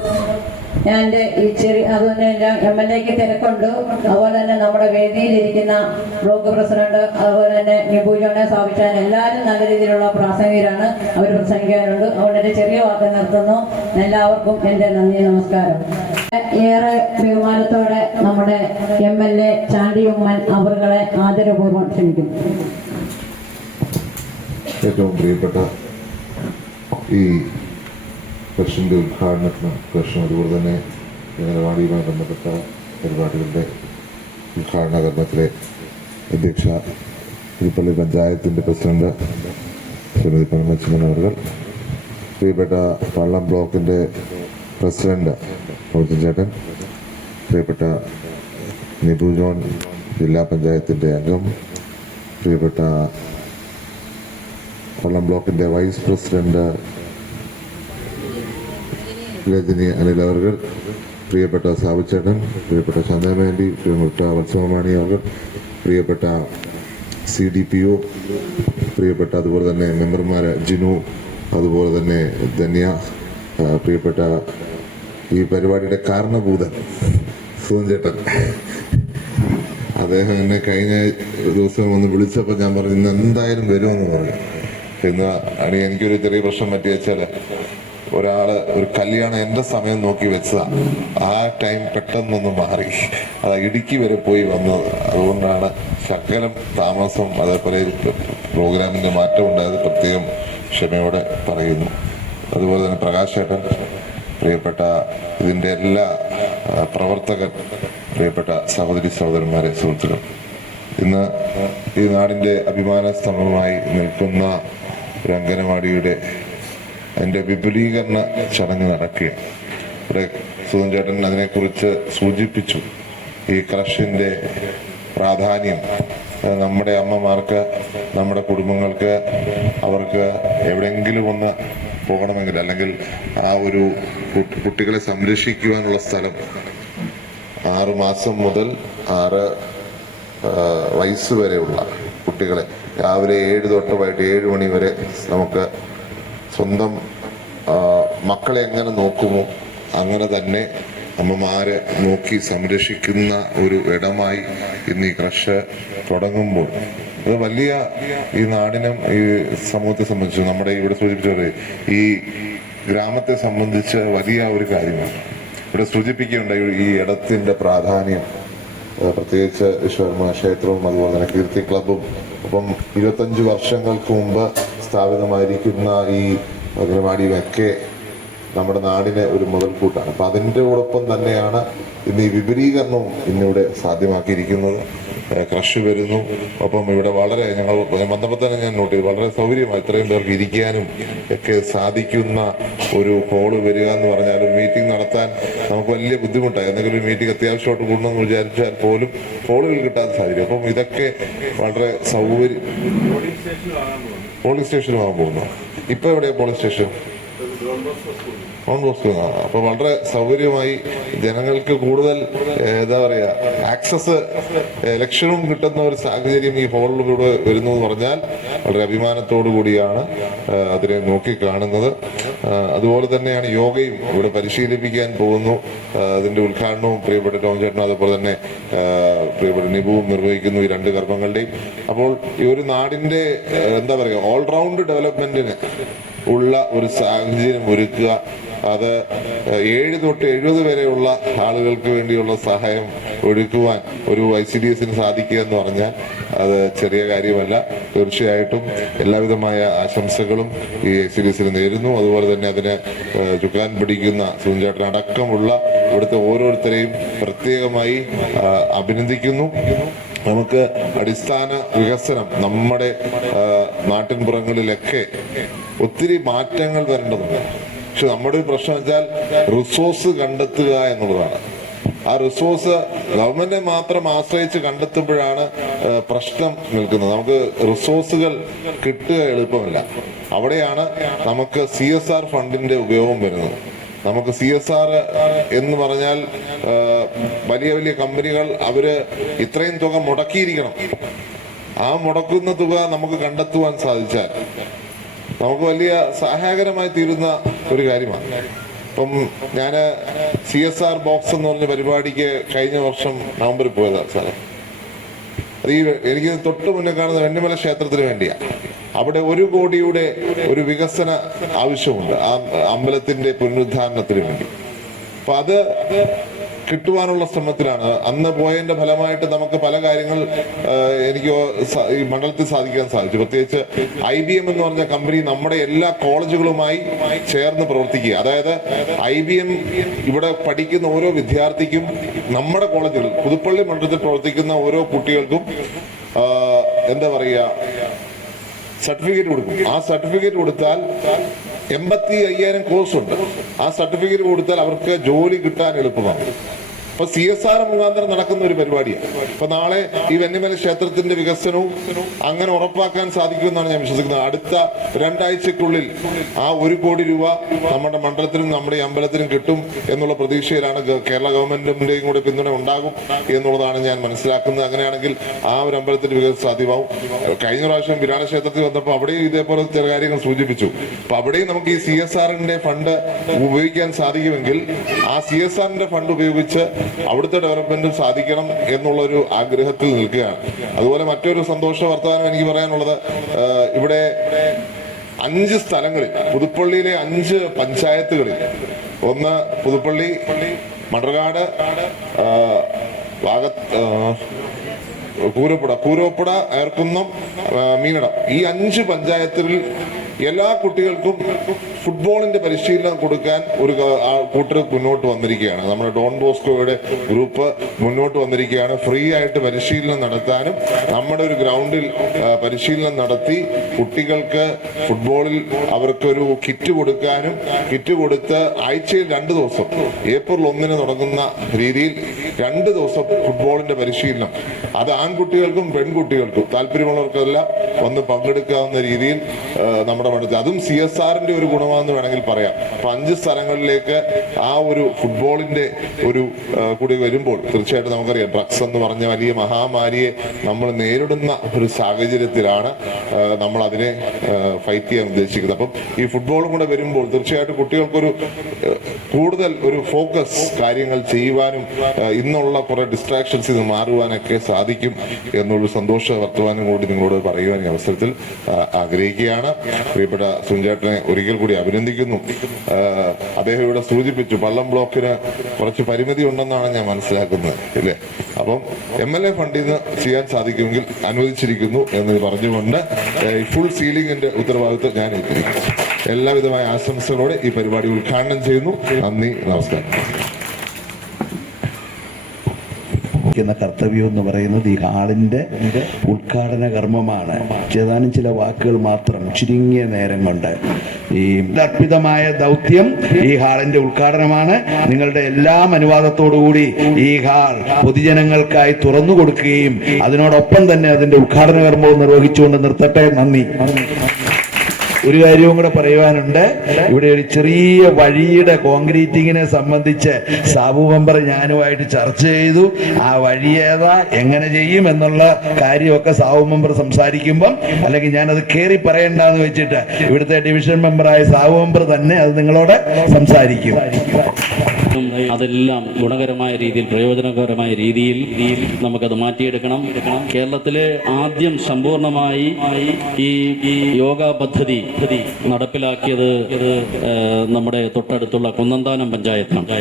ഞാൻ എൻ്റെ ഈ അതുപോലെ MLAക്ക് തിരക്കുണ്ട്. അതുപോലെ തന്നെ നമ്മുടെ വേദിയിലിരിക്കുന്ന ബ്ലോക്ക് പ്രസിഡന്റ്, അതുപോലെ തന്നെ നിബൂജോണെ സ്ഥാപിച്ചാൽ എല്ലാവരും നല്ല രീതിയിലുള്ള പ്രാസംഗികരാണ്. അവർ പ്രസംഗിക്കാറുണ്ട്. അതുകൊണ്ട് എൻ്റെ ചെറിയ വാക്ക് നിർത്തുന്നു. എല്ലാവർക്കും എൻ്റെ നന്ദി, നമസ്കാരം. ഏറെ ബഹുമാനത്തോടെ നമ്മുടെ MLA ചാണ്ടി ഉമ്മൻ അവരുടെ ആദരപൂർവ്വം ക്ഷണിക്കുന്നു. ഏറ്റവും പ്രിയപ്പെട്ട ഈ കൃഷിൻ്റെ ഉദ്ഘാടനത്തിന് കൃഷി, അതുപോലെ തന്നെ അംഗനവാടിയുമായി ബന്ധപ്പെട്ട പരിപാടികളുടെ ഉദ്ഘാടന കർമ്മത്തിലെ അധ്യക്ഷ പുതുപ്പള്ളി പഞ്ചായത്തിൻ്റെ പ്രസിഡന്റ് ശ്രീമതി പരമേശ്വരൻ അവർ, പ്രിയപ്പെട്ട പള്ളം ബ്ലോക്കിൻ്റെ പ്രസിഡന്റ് ഫൗസൻ ചേട്ടൻ, പ്രിയപ്പെട്ട നിബു ജോൺ ജില്ലാ പഞ്ചായത്തിൻ്റെ അംഗം, പ്രിയപ്പെട്ട പള്ളം ബ്ലോക്കിൻ്റെ വൈസ് പ്രസിഡന്റ് രജനി അനിൽ അവർ, പ്രിയപ്പെട്ട സാബുച്ചേട്ടൻ, പ്രിയപ്പെട്ട ചന്ദ്രമേണ്ടി, പ്രിയപ്പെട്ട വത്സവമാണി അവർ, പ്രിയപ്പെട്ട CDPO, പ്രിയപ്പെട്ട അതുപോലെ തന്നെ മെമ്പർമാർ ജിനു, അതുപോലെ തന്നെ ധന്യ, പ്രിയപ്പെട്ട ഈ പരിപാടിയുടെ കാരണഭൂതൻ സുധൻചേട്ടൻ. അദ്ദേഹം എന്നെ കഴിഞ്ഞ ദിവസം ഒന്ന് വിളിച്ചപ്പോൾ ഞാൻ പറഞ്ഞു ഇന്ന് എന്തായാലും വരുമെന്ന് പറഞ്ഞു. ഇന്ന് എനിക്കൊരു ചെറിയ പ്രശ്നം പറ്റി വെച്ചാല് ഒരു കല്യാണം എന്റെ സമയം നോക്കി വെച്ചതാ. ആ ടൈം പെട്ടെന്നൊന്ന് മാറി, അത് ഇടുക്കി വരെ പോയി വന്നത്. അതുകൊണ്ടാണ് ശകലം താമസം, അതേപോലെ പ്രോഗ്രാമിന്റെ മാറ്റം ഉണ്ടായത് പ്രത്യേകം ക്ഷമയോടെ പറയുന്നു. അതുപോലെ തന്നെ പ്രകാശേട്ടൻ, പ്രിയപ്പെട്ട ഇതിന്റെ എല്ലാ പ്രവർത്തകർ, പ്രിയപ്പെട്ട സഹോദരി സഹോദരന്മാരെ, സുഹൃത്തുക്കൾ, ഇന്ന് ഈ നാടിന്റെ അഭിമാന സ്തംഭമായി നിൽക്കുന്ന ഒരു അംഗനവാടിയുടെ അതിന്റെ വിപുലീകരണ ചടങ്ങ് നടക്കുകയാണ്. ഇവിടെ സുധൻ ചേട്ടൻ അതിനെക്കുറിച്ച് സൂചിപ്പിച്ചു. ഈ ക്രഷിന്റെ പ്രാധാന്യം നമ്മുടെ അമ്മമാർക്ക്, നമ്മുടെ കുടുംബങ്ങൾക്ക്, അവർക്ക് എവിടെയെങ്കിലും ഒന്ന് പോകണമെങ്കിൽ, അല്ലെങ്കിൽ ആ ഒരു കുട്ടികളെ സംരക്ഷിക്കുവാനുള്ള സ്ഥലം 6 മാസം മുതൽ 6 വയസ്സ് വരെയുള്ള കുട്ടികളെ രാവിലെ 7 തൊട്ട് വൈകിട്ട് 7 മണി വരെ നമുക്ക് സ്വന്തം മക്കളെ എങ്ങനെ നോക്കുമോ അങ്ങനെ തന്നെ അമ്മമാരെ നോക്കി സംരക്ഷിക്കുന്ന ഒരു ഇടമായി ഇന്ന് ഈ ക്രഷ് തുടങ്ങുമ്പോൾ അത് വലിയ ഈ നാടിനും ഈ സമൂഹത്തെ സംബന്ധിച്ച്, നമ്മുടെ ഇവിടെ സൂചിപ്പിച്ചത് ഈ ഗ്രാമത്തെ സംബന്ധിച്ച് വലിയ ഒരു കാര്യമാണ്. ഇവിടെ സൂചിപ്പിക്കുകയുണ്ടായി ഈ ഇടത്തിന്റെ പ്രാധാന്യം, പ്രത്യേകിച്ച് വിശ്വകർമ്മ ക്ഷേത്രവും അതുപോലെ തന്നെ കീർത്തി ക്ലബും, അപ്പം 25 വർഷങ്ങൾക്ക് മുമ്പ് സ്ഥാപിതമായിരിക്കുന്ന ഈ അംഗനവാടിയുമൊക്കെ നമ്മുടെ നാടിന് ഒരു മുതൽക്കൂട്ടാണ്. അപ്പൊ അതിൻ്റെ ഒപ്പം തന്നെയാണ് ഇന്ന് ഈ വിപുലീകരണവും ഇന്നിവിടെ സാധ്യമാക്കിയിരിക്കുന്നത്. ക്രഷ് വരുന്നു, ഒപ്പം ഇവിടെ വളരെ ഞങ്ങൾ വന്നപ്പോൾ തന്നെ ഞാൻ നോട്ട് ചെയ്തു, വളരെ സൗകര്യമായി ഇത്രയും പേർക്ക് ഇരിക്കാനും ഒക്കെ സാധിക്കുന്ന ഒരു ഹോള് വരിക എന്ന് പറഞ്ഞാൽ ഒരു മീറ്റിംഗ് നടത്താൻ നമുക്ക് വലിയ ബുദ്ധിമുട്ടായി. എന്തെങ്കിലും ഒരു മീറ്റിംഗ് അത്യാവശ്യമായിട്ട് കൂടണമെന്ന് വിചാരിച്ചാൽ പോലും ഹോളുകൾ കിട്ടാൻ സാധിക്കും. അപ്പം ഇതൊക്കെ വളരെ സൗകര്യം. പോളിംഗ് സ്റ്റേഷനുമാകാൻ പോകുന്നു. ഇപ്പൊ എവിടെയാ പോളിംഗ് സ്റ്റേഷൻ? അപ്പൊ വളരെ സൗകര്യമായി ജനങ്ങൾക്ക് കൂടുതൽ എന്താ പറയാ ആക്സസ്, ഇലക്ഷനും കിട്ടുന്ന ഒരു സാഹചര്യം ഈ ഹോളിലൂടെ വരുന്നു എന്ന് പറഞ്ഞാൽ വളരെ അഭിമാനത്തോടു കൂടിയാണ് അതിനെ നോക്കിക്കാണുന്നത്. അതുപോലെ തന്നെയാണ് യോഗയും ഇവിടെ പരിശീലിപ്പിക്കാൻ പോകുന്നു. അതിന്റെ ഉദ്ഘാടനവും പ്രിയപ്പെട്ട ടോം ചേട്ടനും അതുപോലെ തന്നെ പ്രിയപ്പെട്ട നിബുവും നിർവഹിക്കുന്നു ഈ 2 കർമ്മങ്ങളുടെയും. അപ്പോൾ ഈ ഒരു നാടിന്റെ എന്താ പറയുക ഓൾറൗണ്ട് ഡെവലപ്മെന്റിന് ഉള്ള ഒരു സാഹചര്യം ഒരുക്കുക, അത് 7 തൊട്ട് 70 വരെയുള്ള ആളുകൾക്ക് വേണ്ടിയുള്ള സഹായം ഒരുക്കുവാൻ ഒരു ICDSന് സാധിക്കുക എന്ന് പറഞ്ഞാൽ അത് ചെറിയ കാര്യമല്ല. തീർച്ചയായിട്ടും എല്ലാവിധമായ ആശംസകളും ഈ ICDSന് നേരുന്നു. അതുപോലെ തന്നെ അതിന് ചുക്കാൻ പിടിക്കുന്ന സുഞ്ചേട്ടനടക്കമുള്ള ഇവിടുത്തെ ഓരോരുത്തരെയും പ്രത്യേകമായി അഭിനന്ദിക്കുന്നു. നമുക്ക് അടിസ്ഥാന വികസനം നമ്മുടെ നാട്ടിൻപുറങ്ങളിലൊക്കെ ഒത്തിരി മാറ്റങ്ങൾ വരേണ്ടതുണ്ട്. പക്ഷെ നമ്മുടെ ഒരു പ്രശ്നം വെച്ചാൽ റിസോഴ്സ് കണ്ടെത്തുക എന്നുള്ളതാണ്. ആ റിസോഴ്സ് ഗവൺമെന്റിനെ മാത്രം ആശ്രയിച്ച് കണ്ടെത്തുമ്പോഴാണ് പ്രശ്നം നിൽക്കുന്നത്. നമുക്ക് റിസോഴ്സുകൾ കിട്ടുക എളുപ്പമല്ല. അവിടെയാണ് നമുക്ക് CSR ഫണ്ടിന്റെ ഉപയോഗം വരുന്നത്. നമുക്ക് CSR എന്ന് പറഞ്ഞാൽ വലിയ വലിയ കമ്പനികൾ അവര് ഇത്രയും തുക മുടക്കിയിരിക്കണം. ആ മുടക്കുന്ന തുക നമുക്ക് കണ്ടെത്തുവാൻ സാധിച്ചാൽ നമുക്ക് വലിയ സഹായകരമായി തീരുന്ന ഒരു കാര്യമാണ്. ഇപ്പം ഞാന് CSR ബോക്സ് എന്ന് പറഞ്ഞ പരിപാടിക്ക് കഴിഞ്ഞ വർഷം നവംബറിൽ പോയതാണ് സാറേ. ഈ എനിക്ക് തൊട്ട് മുന്നേ കാണുന്ന വെണ്ണിമല ക്ഷേത്രത്തിന് വേണ്ടിയാ. അവിടെ 1 കോടിയുടെ ഒരു വികസന ആവശ്യമുണ്ട് ആ അമ്പലത്തിന്റെ പുനരുദ്ധാരണത്തിന് വേണ്ടി. അപ്പൊ അത് കിട്ടുവാനുള്ള ശ്രമത്തിലാണ്. അന്ന് പോയതിന്റെ ഫലമായിട്ട് നമുക്ക് പല കാര്യങ്ങൾ എനിക്ക് ഈ മണ്ഡലത്തിൽ സാധിക്കാൻ സാധിച്ചു. പ്രത്യേകിച്ച് IBM എന്ന് പറഞ്ഞ കമ്പനി നമ്മുടെ എല്ലാ കോളേജുകളുമായി ചേർന്ന് പ്രവർത്തിക്കുക. അതായത് IBM ഇവിടെ പഠിക്കുന്ന ഓരോ വിദ്യാർത്ഥിക്കും നമ്മുടെ കോളേജുകൾ പുതുപ്പള്ളി മണ്ഡലത്തിൽ പ്രവർത്തിക്കുന്ന ഓരോ കുട്ടികൾക്കും എന്താ പറയുക സർട്ടിഫിക്കറ്റ് കൊടുക്കും. ആ സർട്ടിഫിക്കറ്റ് കൊടുത്താൽ 85,000 കോഴ്സ് ഉണ്ട്. ആ സർട്ടിഫിക്കറ്റ് കൊടുത്താൽ അവർക്ക് ജോലി കിട്ടാൻ എളുപ്പമാണ്. അപ്പൊ CSR മുഖാന്തരം നടക്കുന്ന ഒരു പരിപാടിയാണ്. അപ്പൊ നാളെ ഈ വെന്നിമല ക്ഷേത്രത്തിന്റെ വികസനവും അങ്ങനെ ഉറപ്പാക്കാൻ സാധിക്കുമെന്നാണ് ഞാൻ വിശ്വസിക്കുന്നത്. അടുത്ത 2 ആഴ്ചക്കുള്ളിൽ ആ 1 കോടി രൂപ നമ്മുടെ മണ്ഡലത്തിനും നമ്മുടെ അമ്പലത്തിനും കിട്ടും എന്നുള്ള പ്രതീക്ഷയിലാണ്. കേരള ഗവൺമെന്റിന്റെയും കൂടെ പിന്തുണ ഉണ്ടാകും എന്നുള്ളതാണ് ഞാൻ മനസ്സിലാക്കുന്നത്. അങ്ങനെയാണെങ്കിൽ ആ ഒരു അമ്പലത്തിന്റെ വികസനം സാധ്യമാവും. കഴിഞ്ഞ പ്രാവശ്യം വിരാട ക്ഷേത്രത്തിൽ വന്നപ്പോൾ അവിടെയും ഇതേപോലെ ചില കാര്യങ്ങൾ സൂചിപ്പിച്ചു. അപ്പൊ അവിടെയും നമുക്ക് ഈ CSRന്റെ ഫണ്ട് ഉപയോഗിക്കാൻ സാധിക്കുമെങ്കിൽ ആ CSRന്റെ ഫണ്ട് ഉപയോഗിച്ച് അവിടുത്തെ ഡെവലപ്മെന്റും സാധിക്കണം എന്നുള്ളൊരു ആഗ്രഹത്തിൽ നിൽക്കുകയാണ്. അതുപോലെ മറ്റൊരു സന്തോഷ വർത്തമാനം എനിക്ക് പറയാനുള്ളത്, ഇവിടെ 5 സ്ഥലങ്ങളിൽ പുതുപ്പള്ളിയിലെ 5 പഞ്ചായത്തുകളിൽ, ഒന്ന് പുതുപ്പള്ളി, മണ്ണർകാട്, പൂരോപ്പുഴ, ഏർക്കുന്നം, മീനടം, ഈ 5 പഞ്ചായത്തിൽ എല്ലാ കുട്ടികൾക്കും ഫുട്ബോളിന്റെ പരിശീലനം കൊടുക്കാൻ ഒരു കൂട്ടർ മുന്നോട്ട് വന്നിരിക്കുകയാണ്. നമ്മുടെ ഡോൺ ബോസ്കോയുടെ ഗ്രൂപ്പ് മുന്നോട്ട് വന്നിരിക്കുകയാണ്. ഫ്രീ ആയിട്ട് പരിശീലനം നടത്താനും നമ്മുടെ ഒരു ഗ്രൗണ്ടിൽ പരിശീലനം നടത്തി കുട്ടികൾക്ക് ഫുട്ബോളിൽ അവർക്കൊരു കിറ്റ് കൊടുക്കാനും, കിറ്റ് കൊടുത്ത് ആഴ്ചയിൽ 2 ദിവസം ഏപ്രിൽ 1 തുടങ്ങുന്ന രീതിയിൽ 2 ദിവസം ഫുട്ബോളിന്റെ പരിശീലനം, അത് ആൺകുട്ടികൾക്കും പെൺകുട്ടികൾക്കും താല്പര്യമുള്ളവർക്കെല്ലാം വന്ന് പങ്കെടുക്കാവുന്ന രീതിയിൽ നമ്മുടെ മണ്ഡലത്തിൽ, അതും CSRന്റെ ഒരു ഗുണമാണെന്ന് വേണമെങ്കിൽ പറയാം. അപ്പൊ 5 സ്ഥലങ്ങളിലേക്ക് ആ ഒരു ഫുട്ബോളിന്റെ ഒരു കൂടി വരുമ്പോൾ തീർച്ചയായിട്ടും നമുക്കറിയാം ഡ്രഗ്സ് എന്ന് പറഞ്ഞ വലിയ മഹാമാരിയെ നമ്മൾ നേരിടുന്ന ഒരു സാഹചര്യത്തിലാണ് നമ്മൾ അതിനെ ഫൈറ്റ് ചെയ്യാൻ ഉദ്ദേശിക്കുന്നത്. അപ്പം ഈ ഫുട്ബോളും കൂടെ വരുമ്പോൾ തീർച്ചയായിട്ടും കുട്ടികൾക്കൊരു കൂടുതൽ ഒരു ഫോക്കസ് കാര്യങ്ങൾ ചെയ്യുവാനും ഇന്നുള്ള കുറെ ഡിസ്ട്രാക്ഷൻസ് ഇത് മാറുവാനൊക്കെ സാധിക്കും എന്നുള്ളൊരു സന്തോഷ വർത്തമാനം കൂടി നിങ്ങളോട് പറയുവാൻ ഈ അവസരത്തിൽ ആഗ്രഹിക്കുകയാണ്. പ്രിയപ്പെട്ട സുഞ്ചേട്ടനെ ഒരിക്കൽ കൂടി അഭിനന്ദിക്കുന്നു. അദ്ദേഹം ഇവിടെ സൂചിപ്പിച്ചു പള്ളം ബ്ലോക്കിന് കുറച്ച് പരിമിതി ഉണ്ടെന്നാണ് ഞാൻ മനസ്സിലാക്കുന്നത്, ഇല്ലേ? അപ്പം MLA ഫണ്ടിൽ നിന്ന് ചെയ്യാൻ സാധിക്കുമെങ്കിൽ അനുവദിച്ചിരിക്കുന്നു എന്ന് പറഞ്ഞുകൊണ്ട് ഫുൾ സീലിംഗിന്റെ ഉത്തരവാദിത്വം ഞാൻ ഏറ്റിരിക്കുന്നു. എല്ലാവിധമായ ആശംസകളോടെ ഈ പരിപാടി ഉദ്ഘാടനം ചെയ്യുന്നു. നന്ദി, നമസ്കാരം. കർത്തവ്യം എന്ന് പറയുന്നത് ഈ ഹാളിന്റെ ഉദ്ഘാടന കർമ്മമാണ്. ഏതാനും ചില വാക്കുകൾ മാത്രം ചുരുങ്ങിയ നേരം കൊണ്ട് ഈ അർപ്പിതമായ ദൗത്യം ഈ ഹാളിന്റെ ഉദ്ഘാടനമാണ്. നിങ്ങളുടെ എല്ലാം അനുവാദത്തോടുകൂടി ഈ ഹാൾ പൊതുജനങ്ങൾക്കായി തുറന്നു കൊടുക്കുകയും അതിനോടൊപ്പം തന്നെ അതിന്റെ ഉദ്ഘാടന കർമ്മവും നിർവഹിച്ചുകൊണ്ട് നിർത്തട്ടെ. നന്ദി. ഒരു കാര്യവും കൂടെ പറയുവാനുണ്ട്. ഇവിടെ ഒരു ചെറിയ വഴിയുടെ കോൺക്രീറ്റിങ്ങിനെ സംബന്ധിച്ച് സാബു മെമ്പർ ഞാനുമായിട്ട് ചർച്ച ചെയ്തു. ആ വഴി ഏതാ, എങ്ങനെ ചെയ്യും എന്നുള്ള കാര്യമൊക്കെ സാബു മെമ്പർ സംസാരിക്കുമ്പം, അല്ലെങ്കിൽ ഞാനത് കയറി പറയണ്ടെന്ന് വെച്ചിട്ട് ഇവിടുത്തെ ഡിവിഷൻ മെമ്പറായ സാബു മെമ്പർ തന്നെ അത് നിങ്ങളോട് സംസാരിക്കും. അതെല്ലാം ഗുണകരമായ രീതിയിൽ, പ്രയോജനകരമായ രീതിയിൽ നമുക്കത് മാറ്റിയെടുക്കണം. കേരളത്തിലെ ആദ്യം സമ്പൂർണമായി ഈ യോഗ പദ്ധതി നടപ്പിലാക്കിയത് നമ്മുടെ തൊട്ടടുത്തുള്ള കുന്നന്താനം പഞ്ചായത്താണ്.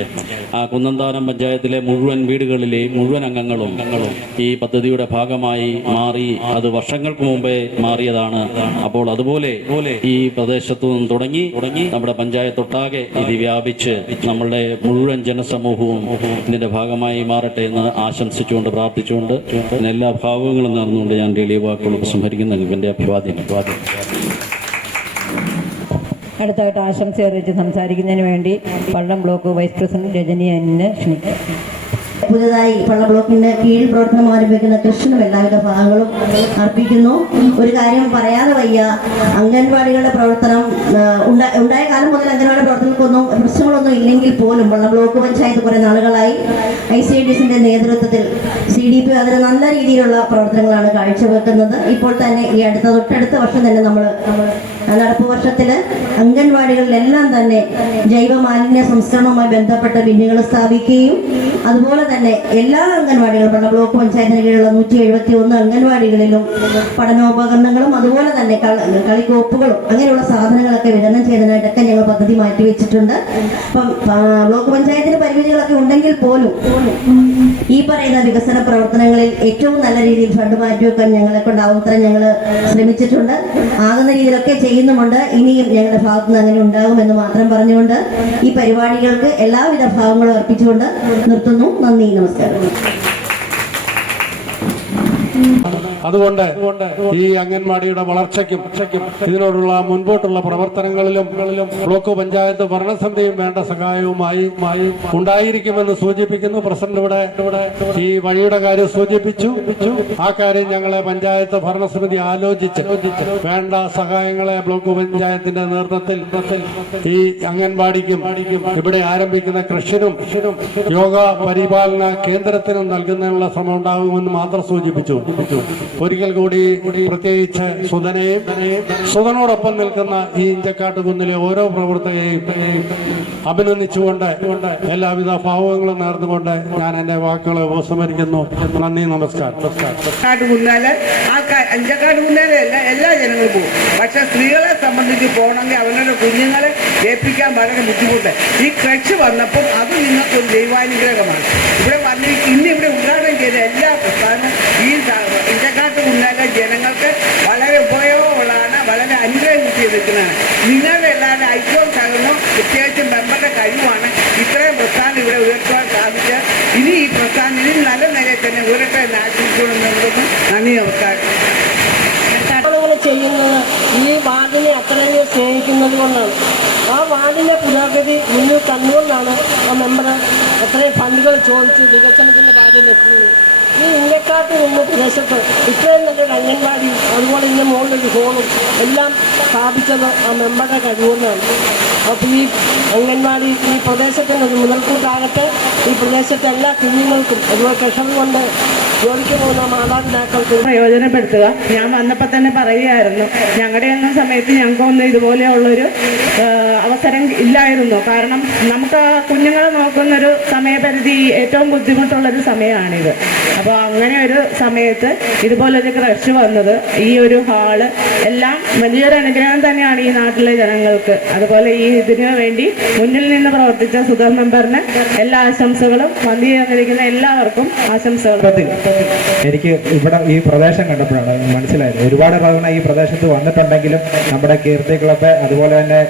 ആ കുന്നന്താനം പഞ്ചായത്തിലെ മുഴുവൻ വീടുകളിലെയും മുഴുവൻ അംഗങ്ങളും ഈ പദ്ധതിയുടെ ഭാഗമായി മാറി. അത് വർഷങ്ങൾക്ക് മുമ്പേ മാറിയതാണ്. അപ്പോൾ അതുപോലെ ഈ പ്രദേശത്തു നിന്ന് തുടങ്ങി നമ്മുടെ പഞ്ചായത്തൊട്ടാകെ ഇത് വ്യാപിച്ച് നമ്മളുടെ മുഴുവൻ ജനസമൂഹവും ഇതിന്റെ ഭാഗമായി മാറട്ടെ എന്ന് ആശംസിച്ചുകൊണ്ട് പ്രാർത്ഥിച്ചുകൊണ്ട് എല്ലാ ഭാവങ്ങളും നേർന്നുകൊണ്ട് ഞാൻ എളിയ വാക്കുകൾ ഉപസംഹരിക്കുന്ന എന്റെ അഭിവാദ്യം. അടുത്തായിട്ട് ആശംസ അറിയിച്ച് സംസാരിക്കുന്നതിന് വേണ്ടി പള്ളം ബ്ലോക്ക് വൈസ് പ്രസിഡന്റ് രജനി അനിനെ ക്ഷണിക്കാം. പുതുതായി പള്ളം ബ്ലോക്കിന്റെ കീഴിൽ പ്രവർത്തനം ആരംഭിക്കുന്ന കൃഷ്ണനും എല്ലാവിധ ഭാഗങ്ങളും അർപ്പിക്കുന്നു. ഒരു കാര്യം പറയാതെ വയ്യ, അംഗൻവാടികളുടെ പ്രവർത്തനം ഉണ്ടായ കാലം മുതൽ അംഗൻവാടി പ്രവർത്തനങ്ങൾക്കൊന്നും പ്രശ്നങ്ങളൊന്നും ഇല്ലെങ്കിൽ പോലും പള്ളം ബ്ലോക്ക് പഞ്ചായത്ത് കുറെ നാളുകളായി ICDSന്റെ നേതൃത്വത്തിൽ CDP അതിന് നല്ല രീതിയിലുള്ള പ്രവർത്തനങ്ങളാണ് കാഴ്ചവെക്കുന്നത്. ഇപ്പോൾ തന്നെ ഈ തൊട്ടടുത്ത വർഷം തന്നെ നമ്മൾ നടപ്പ് വർഷത്തില് അംഗൻവാടികളിലെല്ലാം തന്നെ ജൈവ മാലിന്യ സംസ്കരണവുമായി ബന്ധപ്പെട്ട ബിന്നുകൾ സ്ഥാപിക്കുകയും അതുപോലെ തന്നെ എല്ലാ അംഗൻവാടികളും പല ബ്ലോക്ക് പഞ്ചായത്തിന് കീഴിലുള്ള 171 അംഗൻവാടികളിലും പഠനോപകരണങ്ങളും അതുപോലെ തന്നെ കളിക്കോപ്പുകളും അങ്ങനെയുള്ള സാധനങ്ങളൊക്കെ വിതരണം ചെയ്യുന്നതിനായിട്ടൊക്കെ ഞങ്ങൾ പദ്ധതി മാറ്റിവെച്ചിട്ടുണ്ട്. അപ്പം ബ്ലോക്ക് പഞ്ചായത്തിന് പരിമിതികളൊക്കെ ഉണ്ട് ഉണ്ടെങ്കിൽ പോലും ഈ പറയുന്ന വികസന പ്രവർത്തനങ്ങളിൽ ഏറ്റവും നല്ല രീതിയിൽ ഫണ്ട് മാറ്റിവെക്കാൻ ഞങ്ങളെ കൊണ്ടാവുന്നത്ര ഞങ്ങൾ ശ്രമിച്ചിട്ടുണ്ട്. ആകുന്ന രീതിയിലൊക്കെ ചെയ്യുന്നുമുണ്ട്. ഇനിയും ഞങ്ങളുടെ ഭാഗത്തു നിന്ന് അങ്ങനെ ഉണ്ടാകുമെന്ന് മാത്രം പറഞ്ഞുകൊണ്ട് ഈ പരിപാടികൾക്ക് എല്ലാവിധ ഭാവങ്ങളും അർപ്പിച്ചുകൊണ്ട് നിർത്തുന്നു. നന്ദി, നമസ്കാരം. അതുകൊണ്ട് ഈ അംഗൻവാടിയുടെ വളർച്ചയ്ക്കും ഇതിനോടുള്ള മുൻപോട്ടുള്ള പ്രവർത്തനങ്ങളിലും ബ്ലോക്ക് പഞ്ചായത്ത് ഭരണസമിതിയും വേണ്ട സഹായവുമായി ഉണ്ടായിരിക്കുമെന്ന് സൂചിപ്പിക്കുന്നു. പ്രസിഡന്റ് ഇവിടെ ഈ വഴിയുടെ കാര്യം സൂചിപ്പിച്ചു. ആ കാര്യം ഞങ്ങളെ പഞ്ചായത്ത് ഭരണസമിതി ആലോചിച്ച് വേണ്ട സഹായങ്ങളെ ബ്ലോക്ക് പഞ്ചായത്തിന്റെ നേതൃത്വത്തിൽ ഈ അംഗൻവാടിക്കും ഇവിടെ ആരംഭിക്കുന്ന കൃഷിനും യോഗ പരിപാലന കേന്ദ്രത്തിനും നൽകുന്നതിനുള്ള ശ്രമം ഉണ്ടാകുമെന്ന് മാത്രം സൂചിപ്പിച്ചു. ഒരിക്കൽ കൂടി പ്രത്യേകിച്ച് സുധനോടൊപ്പം നിൽക്കുന്ന ഈ ഇഞ്ചക്കാട്ടുകുന്നിലെ ഓരോ പ്രവർത്തകരെയും അഭിനന്ദിച്ചുകൊണ്ട് എല്ലാവിധ ഭാവങ്ങളും നേർന്നുകൊണ്ട് ഞാൻ എന്റെ വാക്കുകളെ ഉപസംഹരിക്കുന്നു. നന്ദി, നമസ്കാരം. അഞ്ചക്കാട്ടുകുന്നാലല്ല എല്ലാ ജനങ്ങളും പോകും. പക്ഷെ സ്ത്രീകളെ സംബന്ധിച്ച് പോകണമെങ്കിൽ അവരുടെ കുഞ്ഞുങ്ങളെ ഏൽപ്പിക്കാൻ വളരെ ബുദ്ധിമുട്ട്. ഈ ക്രഷ് വന്നപ്പോൾ അത് നിങ്ങൾക്കൊരു ദൈവാനുഗ്രഹമാണ്. ഇന്നിവിടെ ഉദ്ഘാടനം ചെയ്ത എല്ലാ പ്രസ്ഥാനവും ഈ ഇഞ്ചക്കാട്ടുകുന്നാലെ ജനങ്ങൾക്ക് വളരെ ഉപയോഗമുള്ളതാണ്, വളരെ അനുഗ്രഹം കിട്ടിയിരിക്കുന്നതാണ്. നിങ്ങളുടെ എല്ലാവരുടെ ഐക്യവും സഹകരണവും പ്രത്യേകിച്ചും മെമ്പറുടെ കഴിവാണ് ഇത്രയും പ്രസ്ഥാനം ഇവിടെ ഉയർത്തുവാൻ സാധിച്ചത്. ഇനി ഈ പ്രസ്ഥാനം ഇനി നല്ല നിലയിൽ തന്നെ ഉയരട്ടെ എന്ന് ആശംസിച്ചുകൊണ്ട് നിർത്തുന്നു. നന്ദി, നമസ്കാരം. ചെയ്യുന്നത് ഈ വാർഡിനെ അത്രയും സ്നേഹിക്കുന്നത് കൊണ്ടാണ്. ആ വാർഡിൻ്റെ പുരോഗതി മുന്നിൽ കണ്ടുകൊണ്ടാണ് ആ മെമ്പർ അത്രയും ഫണ്ടുകൾ ചോദിച്ച് വികസനത്തിൻ്റെ ഭാഗത്തെത്തുന്നത്. ഈ ഇങ്ങക്കാട്ട് നിന്ന് പ്രദേശത്ത് ഇത്രയും നല്ലൊരു അംഗൻവാടി അതുപോലെ ഇതിൻ്റെ മുകളിലൊരു ഹോളും എല്ലാം സ്ഥാപിച്ചത് ആ മെമ്പറുടെ കഴിവുകൊണ്ടാണ്. അപ്പോൾ ഈ അംഗൻവാടി ഈ പ്രദേശത്തിന് ഒരു മുതൽക്കൂട്ടാകട്ടെ. ഈ പ്രദേശത്തെ എല്ലാ കുഞ്ഞുങ്ങൾക്കും അതുപോലെ കൃഷി കൊണ്ട് ജോലിക്ക് പോകുന്ന മാതാപിതാക്കൾക്ക് പ്രയോജനപ്പെടുത്തുക. ഞാൻ വന്നപ്പോൾ തന്നെ പറയുകയായിരുന്നു, ഞങ്ങളുടെ ഒന്നും സമയത്ത് ഞങ്ങൾക്കൊന്നും ഇതുപോലെയുള്ളൊരു അവസരം ഇല്ലായിരുന്നു. കാരണം നമുക്ക് കുഞ്ഞുങ്ങളെ നോക്കുന്നൊരു സമയപരിധി ഏറ്റവും ബുദ്ധിമുട്ടുള്ളൊരു സമയമാണിത്. അപ്പോൾ അങ്ങനെ ഒരു സമയത്ത് ഇതുപോലൊരു ക്രഷ് വന്നത്, ഈ ഒരു ഹാള് എല്ലാം വലിയൊരു അനുഗ്രഹം തന്നെയാണ് ഈ നാട്ടിലെ ജനങ്ങൾക്ക്. അതുപോലെ ഈ ഇതിനു വേണ്ടി മുന്നിൽ നിന്ന് പ്രവർത്തിച്ച സുധർ മെമ്പറിന് എല്ലാ ആശംസകളും, വന്നു ചേർന്നിരിക്കുന്ന എല്ലാവർക്കും ആശംസകൾ. എനിക്ക് ഇവിടെ ഈ പ്രദേശം കണ്ടപ്പോഴാണ് മനസ്സിലായത്. ഒരുപാട് തവണ ഈ പ്രദേശത്ത് വന്നിട്ടുണ്ടെങ്കിലും നമ്മുടെ കീർത്തി ക്ലബ്ബ് അതുപോലെ തന്നെ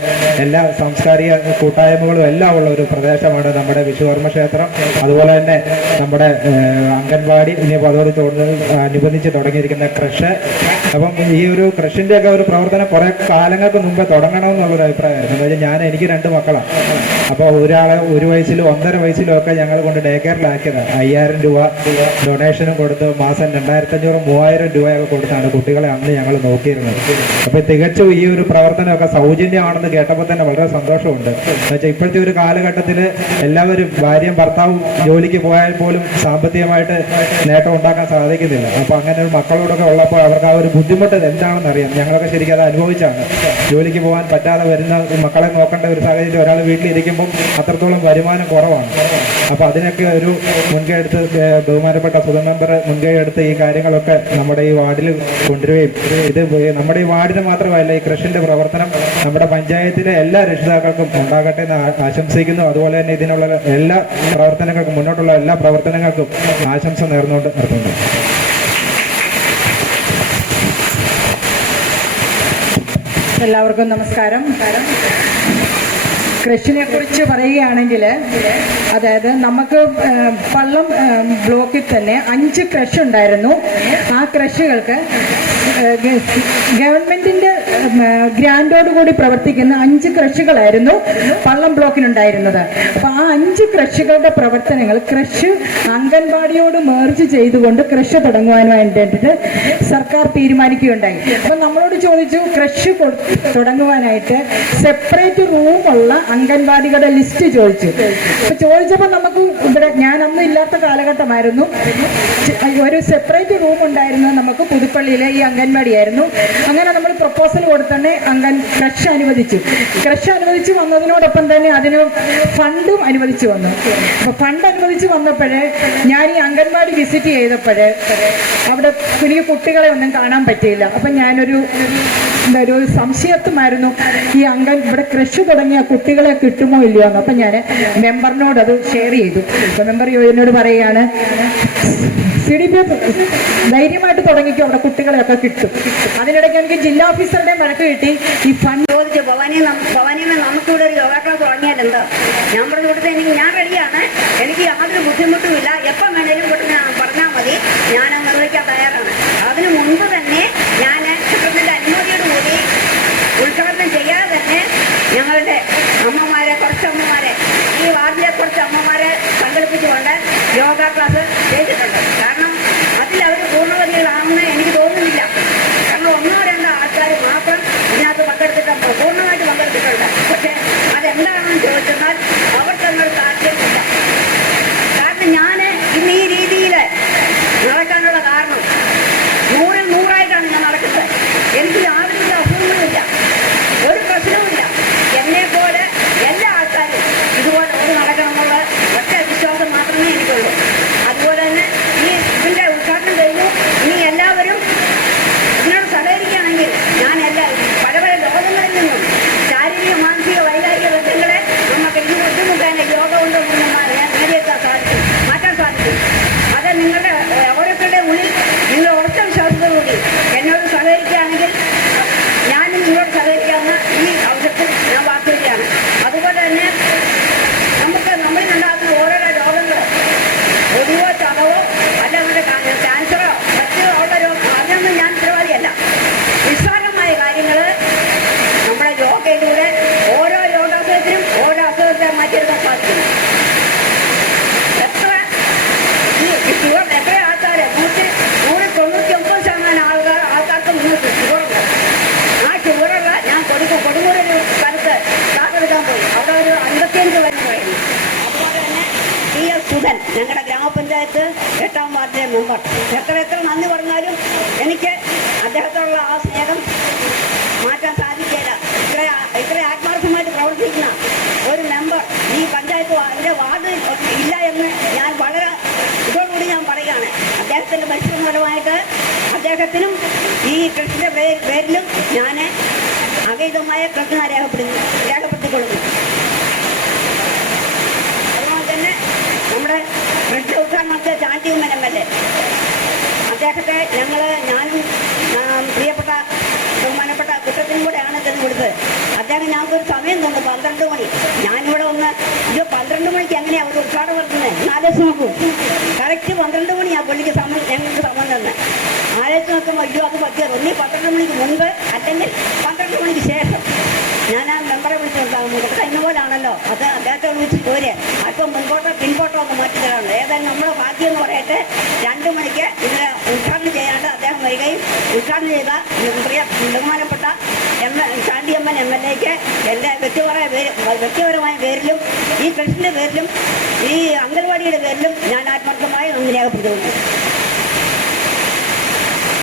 എല്ലാ സാംസ്കാരിക കൂട്ടായ്മകളും എല്ലാം ഉള്ള ഒരു പ്രദേശമാണ് നമ്മുടെ വിശ്വകർമ്മ ക്ഷേത്രം. അതുപോലെ തന്നെ നമ്മുടെ അംഗൻവാടി, ഇനിയിപ്പോൾ അനുബന്ധിച്ച് തുടങ്ങിയിരിക്കുന്ന കൃഷി. അപ്പം ഈ ഒരു കൃഷിൻ്റെയൊക്കെ ഒരു പ്രവർത്തനം കുറേ കാലങ്ങൾക്ക് മുമ്പ് തുടങ്ങണമെന്നുള്ളൊരു അഭിപ്രായമായിരുന്നു. എന്ന് വെച്ചാൽ എനിക്ക് 2 മക്കളാണ്. അപ്പോൾ ഒരാളെ 1 വയസ്സിലും 1.5 വയസ്സിലും ഒക്കെ ഞങ്ങൾ കൊണ്ട് ഡേ കെയറിലാക്കിയതാണ്. 5000 രൂപ ഡൊണേഷനും കൊടുത്ത് മാസം 2500-3000 രൂപയൊക്കെ കൊടുത്താണ് കുട്ടികളെ അന്ന് ഞങ്ങൾ നോക്കിയിരുന്നത്. അപ്പോൾ തികച്ചും ഈ ഒരു പ്രവർത്തനമൊക്കെ സൗജന്യമാണെന്ന് കേട്ടപ്പോൾ തന്നെ വളരെ സന്തോഷമുണ്ട്. എന്നുവെച്ചാൽ ഇപ്പോഴത്തെ ഒരു കാലഘട്ടത്തിൽ എല്ലാവരും ഭാര്യയും ഭർത്താവും ജോലിക്ക് പോയാൽ പോലും സാമ്പത്തികമായിട്ട് നേട്ടം ഉണ്ടാക്കാൻ സാധിക്കുന്നില്ല. അപ്പോൾ അങ്ങനെ ഒരു മക്കളോടൊക്കെ ഉള്ളപ്പോൾ അവർക്ക് ആ ഒരു ബുദ്ധിമുട്ട് എന്താണെന്ന് അറിയാം. ഞങ്ങളൊക്കെ ശരിക്കും അത് അനുഭവിച്ചാണ്. ജോലിക്ക് പോകാൻ പറ്റാതെ വരുന്ന മക്കളെ നോക്കേണ്ട ഒരു സാഹചര്യം ഒരാൾ വീട്ടിലിരിക്കുമ്പം അത്രത്തോളം വരുമാനം കുറവാണ്. അപ്പോൾ അതിനൊക്കെ ഒരു മുൻകൈ എടുത്ത് ബഹുമാനപ്പെട്ട സുധ മെമ്പർ മുൻകൈ എടുത്ത് ഈ കാര്യങ്ങളൊക്കെ നമ്മുടെ ഈ വാർഡിൽ കൊണ്ടുവരികയും ഇത് നമ്മുടെ ഈ വാർഡിന് മാത്രമല്ല ഈ കൃഷിന്റെ പ്രവർത്തനം നമ്മുടെ പഞ്ചായത്തിലെ എല്ലാ രക്ഷിതാക്കൾക്കും ഉണ്ടാകട്ടെ എന്ന് ആശംസിക്കുന്നു. അതുപോലെ തന്നെ ഇതിനുള്ള എല്ലാ പ്രവർത്തനങ്ങൾക്കും മുന്നോട്ടുള്ള എല്ലാ പ്രവർത്തനങ്ങൾക്കും ആശംസ നേർന്നുകൊണ്ട് നിർത്തുന്നു. എല്ലാവർക്കും നമസ്കാരം. കൃഷിനെ കുറിച്ച് പറയുകയാണെങ്കിൽ, അതായത് നമുക്ക് പള്ളം ബ്ലോക്കിൽ തന്നെ 5 കൃഷി ഉണ്ടായിരുന്നു. ആ കൃഷികൾക്ക് ഗവൺമെന്റിന്റെ ഗ്രാൻഡോടുകൂടി പ്രവർത്തിക്കുന്ന 5 കൃഷികളായിരുന്നു പള്ളം ബ്ലോക്കിനുണ്ടായിരുന്നത്. അപ്പൊ ആ 5 കൃഷികളുടെ പ്രവർത്തനങ്ങൾ കൃഷി അംഗൻവാടിയോട് മേർജ് ചെയ്തുകൊണ്ട് കൃഷി തുടങ്ങുവാൻ വേണ്ടിയിട്ട് സർക്കാർ തീരുമാനിക്കുകയുണ്ടായി. അപ്പൊ നമ്മളോട് ചോദിച്ചു, കൃഷി തുടങ്ങുവാനായിട്ട് സെപ്പറേറ്റ് റൂമുള്ള അംഗൻവാടികളുടെ ലിസ്റ്റ് ചോദിച്ചു. അപ്പൊ ചോദിച്ചപ്പോൾ നമുക്ക് ഇവിടെ, ഞാൻ അന്ന് ഇല്ലാത്ത കാലഘട്ടമായിരുന്നു, ഒരു സെപ്പറേറ്റ് റൂം ഉണ്ടായിരുന്നത് നമുക്ക് പുതുപ്പള്ളിയിലെ ഈ അംഗൻവാടിയായിരുന്നു. അങ്ങനെ നമ്മൾ പ്രപ്പോസൽ കൊടുത്തന്നെ കൃഷി അനുവദിച്ചു വന്നതിനോടൊപ്പം തന്നെ അതിന് ഫണ്ടും അനുവദിച്ചു വന്നു. അപ്പൊ ഫണ്ട് അനുവദിച്ചു വന്നപ്പോഴേ ഞാൻ ഈ അംഗൻവാടി വിസിറ്റ് ചെയ്തപ്പോഴേ അവിടെ എനിക്ക് കുട്ടികളെ ഒന്നും കാണാൻ പറ്റിയില്ല. അപ്പം ഞാനൊരു സംശയത്തുമായിരുന്നു ഈ ഇവിടെ ക്രഷ് തുടങ്ങിയ കുട്ടികളെ കിട്ടുമോ ഇല്ലയോ എന്ന്. അപ്പം ഞാൻ മെമ്പറിനോട് അത് ഷെയർ ചെയ്തു. അപ്പം മെമ്പർ എന്നോട് പറയുകയാണ്, CDPF ധൈര്യമായിട്ട് തുടങ്ങിക്കും, അവിടെ കുട്ടികളെയൊക്കെ കിട്ടും. അതിനിടയ്ക്ക് എനിക്ക് ജില്ലാ ഓഫീസറുടെ വഴക്ക് കിട്ടി. ഈ ഫണ്ട് ചോദിച്ചു, ഭവാനിയമ്മ നമുക്കിവിടെ ഒരു യോഗ ക്ലാസ് തുടങ്ങിയാലെന്തോ? ഞാൻ പറഞ്ഞു കൊടുത്ത് ഞാൻ റെഡിയാണ്, എനിക്ക് യാതൊരു ബുദ്ധിമുട്ടുമില്ല, എപ്പം വേണേലും പറഞ്ഞാൽ മതി, ഞാൻ നിർവഹിക്കാൻ തയ്യാറാണ്. അതിനു മുൻപ് തന്നെ ഞാൻ സെക്രട്ടറിയുടെ അനുമതിയോടുകൂടി ഉദ്ഘാടനം ചെയ്യാതെ തന്നെ ഞങ്ങളുടെ കുറച്ച് അമ്മമാരെ ഈ വാർഡിലെ കുറച്ച് അമ്മമാരെ സംഘടിപ്പിച്ചുകൊണ്ട് യോഗ ക്ലാസ് ചെയ്തിട്ടുണ്ട്. കാരണം അതിൽ അവർ പൂർണ്ണവതികളാണെന്ന് എനിക്ക് തോന്നുന്നില്ല. കാരണം ഒന്നോ രണ്ടോ ആൾക്കാർ മാത്രം ഇതിനകത്ത് പങ്കെടുത്തിട്ടുണ്ട്, പൂർണ്ണമായിട്ട് പങ്കെടുത്തിട്ടുണ്ട്. പക്ഷെ അതെന്താണെന്ന് ചോദിച്ചെന്നാൽ അവർക്കൊന്നും താല്പര്യമില്ല. കാരണം ഞാൻ ഇന്ന് ഈ രീതിയിൽ നടക്കാനുള്ള കാരണം 100-ൽ 100ആയിട്ടാണ് ഞാൻ നടക്കുന്നത്. എനിക്ക് യാതൊരു അസുഖങ്ങളുമില്ല, ഒരു പ്രശ്നവുമില്ല. എന്നെപ്പോലെ എല്ലാ ആൾക്കാരും ഇതുപോലെ നടക്കണമെന്നുള്ള ഒറ്റ വിശ്വാസം മാത്രമേ എനിക്കുള്ളൂ. അതുപോലെ തന്നെ ഈ ഇതിൻ്റെ ഉദ്ഘാടനം കഴിഞ്ഞു. ഇനി എല്ലാവരും ഇതിനോട് സഹകരിക്കുകയാണെങ്കിൽ ഞാൻ പല പല ലോകങ്ങളിൽ നിന്നും ശാരീരിക മാനസിക വൈകാരിക ബന്ധങ്ങളെ നമുക്ക് ഈ ബുദ്ധിമുട്ടാൻ യോഗ കൊണ്ട് നേടിയെടുക്കാൻ സാധിക്കും, മാറ്റാൻ സാധിക്കും. അത് നിങ്ങളുടെ ഓരോരുത്തരുടെ ഉള്ളിൽ നിങ്ങൾ ഉറച്ച വിശ്വാസത്തോടുകൂടി എന്നോട് സഹകരിക്കുകയാണെങ്കിൽ ഞാനും നിങ്ങളോട് സഹകരിക്കാവുന്ന ഈ അവസരത്തിൽ ഞാൻ വാർത്തയാണ്. അതുപോലെ തന്നെ നമ്മളിലുണ്ടാകുന്ന ഓരോരോ രോഗങ്ങൾ, ഒടിവോ ചതവോ അല്ലെങ്കിൽ ക്യാൻസറോ മറ്റു ഉള്ള രോഗം, അതിനൊന്നും ഞാൻ ഉത്തരവാദിയല്ല. നിസ്സാരമായ കാര്യങ്ങൾ നമ്മുടെ യോഗയിലൂടെ ഓരോ യോഗാസനത്തിനും ഓരോ അസുഖത്തെ മാറ്റിയെടുക്കാൻ സാധിക്കും. എത്ര ആൾക്കാർ 199% ആൾക്കാർക്ക് മുന്നോട്ട് ഷുഗറുണ്ട്. ആ ഷുഗറുള്ള ഞാൻ കൊടുങ്ങൂരൊരു സ്ഥലത്ത് ക്ലാസ് എടുക്കാൻ പോയി. അവിടെ ഒരു 55 വയസ്സായിരുന്നു. അതുപോലെ തന്നെ TS സുധൻ, ഞങ്ങളുടെ ഗ്രാമപഞ്ചായത്ത് 8ാം വാർഡിലെ മെമ്പർ. എത്ര നന്ദി പറഞ്ഞാലും എനിക്ക് അദ്ദേഹത്തോടുള്ള ആ സ്നേഹം മാറ്റാൻ സാധിക്കില്ല. ഇത്ര ആത്മാർത്ഥമായിട്ട് പ്രവർത്തിക്കുന്ന ഒരു മെമ്പർ ഈ പഞ്ചായത്ത് എൻ്റെ വാർഡിൽ ഇല്ല എന്ന് ഞാൻ വളരെ ഇതോടുകൂടി ഞാൻ പറയുകയാണ്. അദ്ദേഹത്തിൻ്റെ പരിശ്രമപരമായിട്ട് അദ്ദേഹത്തിനും ഈ കൃഷിയുടെ പേരിലും ഞാൻ അഗൈതമായ കൃഷ്ണ രേഖപ്പെടുത്തിക്കൊള്ളുന്നു. അതുപോലെ തന്നെ നമ്മുടെ കൃഷി ഉദ്ഘാടനത്തെ ചാണ്ടിയമ്മൻ MLA, അദ്ദേഹത്തെ ഞാനും പ്രിയപ്പെട്ട ബഹുമാനപ്പെട്ട കുറ്റത്തിനും കൂടെയാണ് ചെന്ന് കൊടുത്തത്. അദ്ദേഹം ഞങ്ങൾക്കൊരു സമയം തന്നു, 12 മണി. ഞാനിവിടെ ഒന്ന് 12 മണിക്ക് എങ്ങനെയാണ് ഒരു ഉദ്ഘാടനം നടത്തുന്നത് ആലോചിച്ച് നോക്കൂ. കറക്റ്റ് 12 മണിയാണ് പുള്ളിക്ക് ഞങ്ങൾക്ക് സമയം തന്നെ. ആലോചിച്ച് നോക്കുമ്പോൾ അത് പറ്റിയത് ഒന്നീ 12 മണിക്ക് മുൻപ് അല്ലെങ്കിൽ 12 മണിക്ക് ശേഷം. ഞാൻ ആ മെമ്പറെ വിളിച്ചു കൊടുത്താകുമ്പോൾ ഇന്ന പോലാണല്ലോ, അത് അദ്ദേഹത്തെ വിളിച്ച് പോരെ അല്പം പിൻപോട്ടോ ഒന്ന് മാറ്റി തരാറുണ്ട്. ഏതായാലും നമ്മുടെ ഭാഗ്യം എന്ന് പറയട്ടെ, 2 മണിക്ക് ഇതിനെ ഉദ്ഘാടനം ചെയ്യാണ്ട് അദ്ദേഹം വരികയും ഉദ്ഘാടനം ചെയ്ത ബഹുമാനപ്പെട്ട ചാണ്ടിയമ്മൻ MLAക്ക് എൻ്റെ വ്യക്തിപരമായ പേരിലും ഈ കൃഷിൻ്റെ പേരിലും ഈ അംഗൻവാടിയുടെ പേരിലും ഞാൻ ആത്മാർത്ഥമായി നന്ദി രേഖപ്പെടുത്തുന്നു.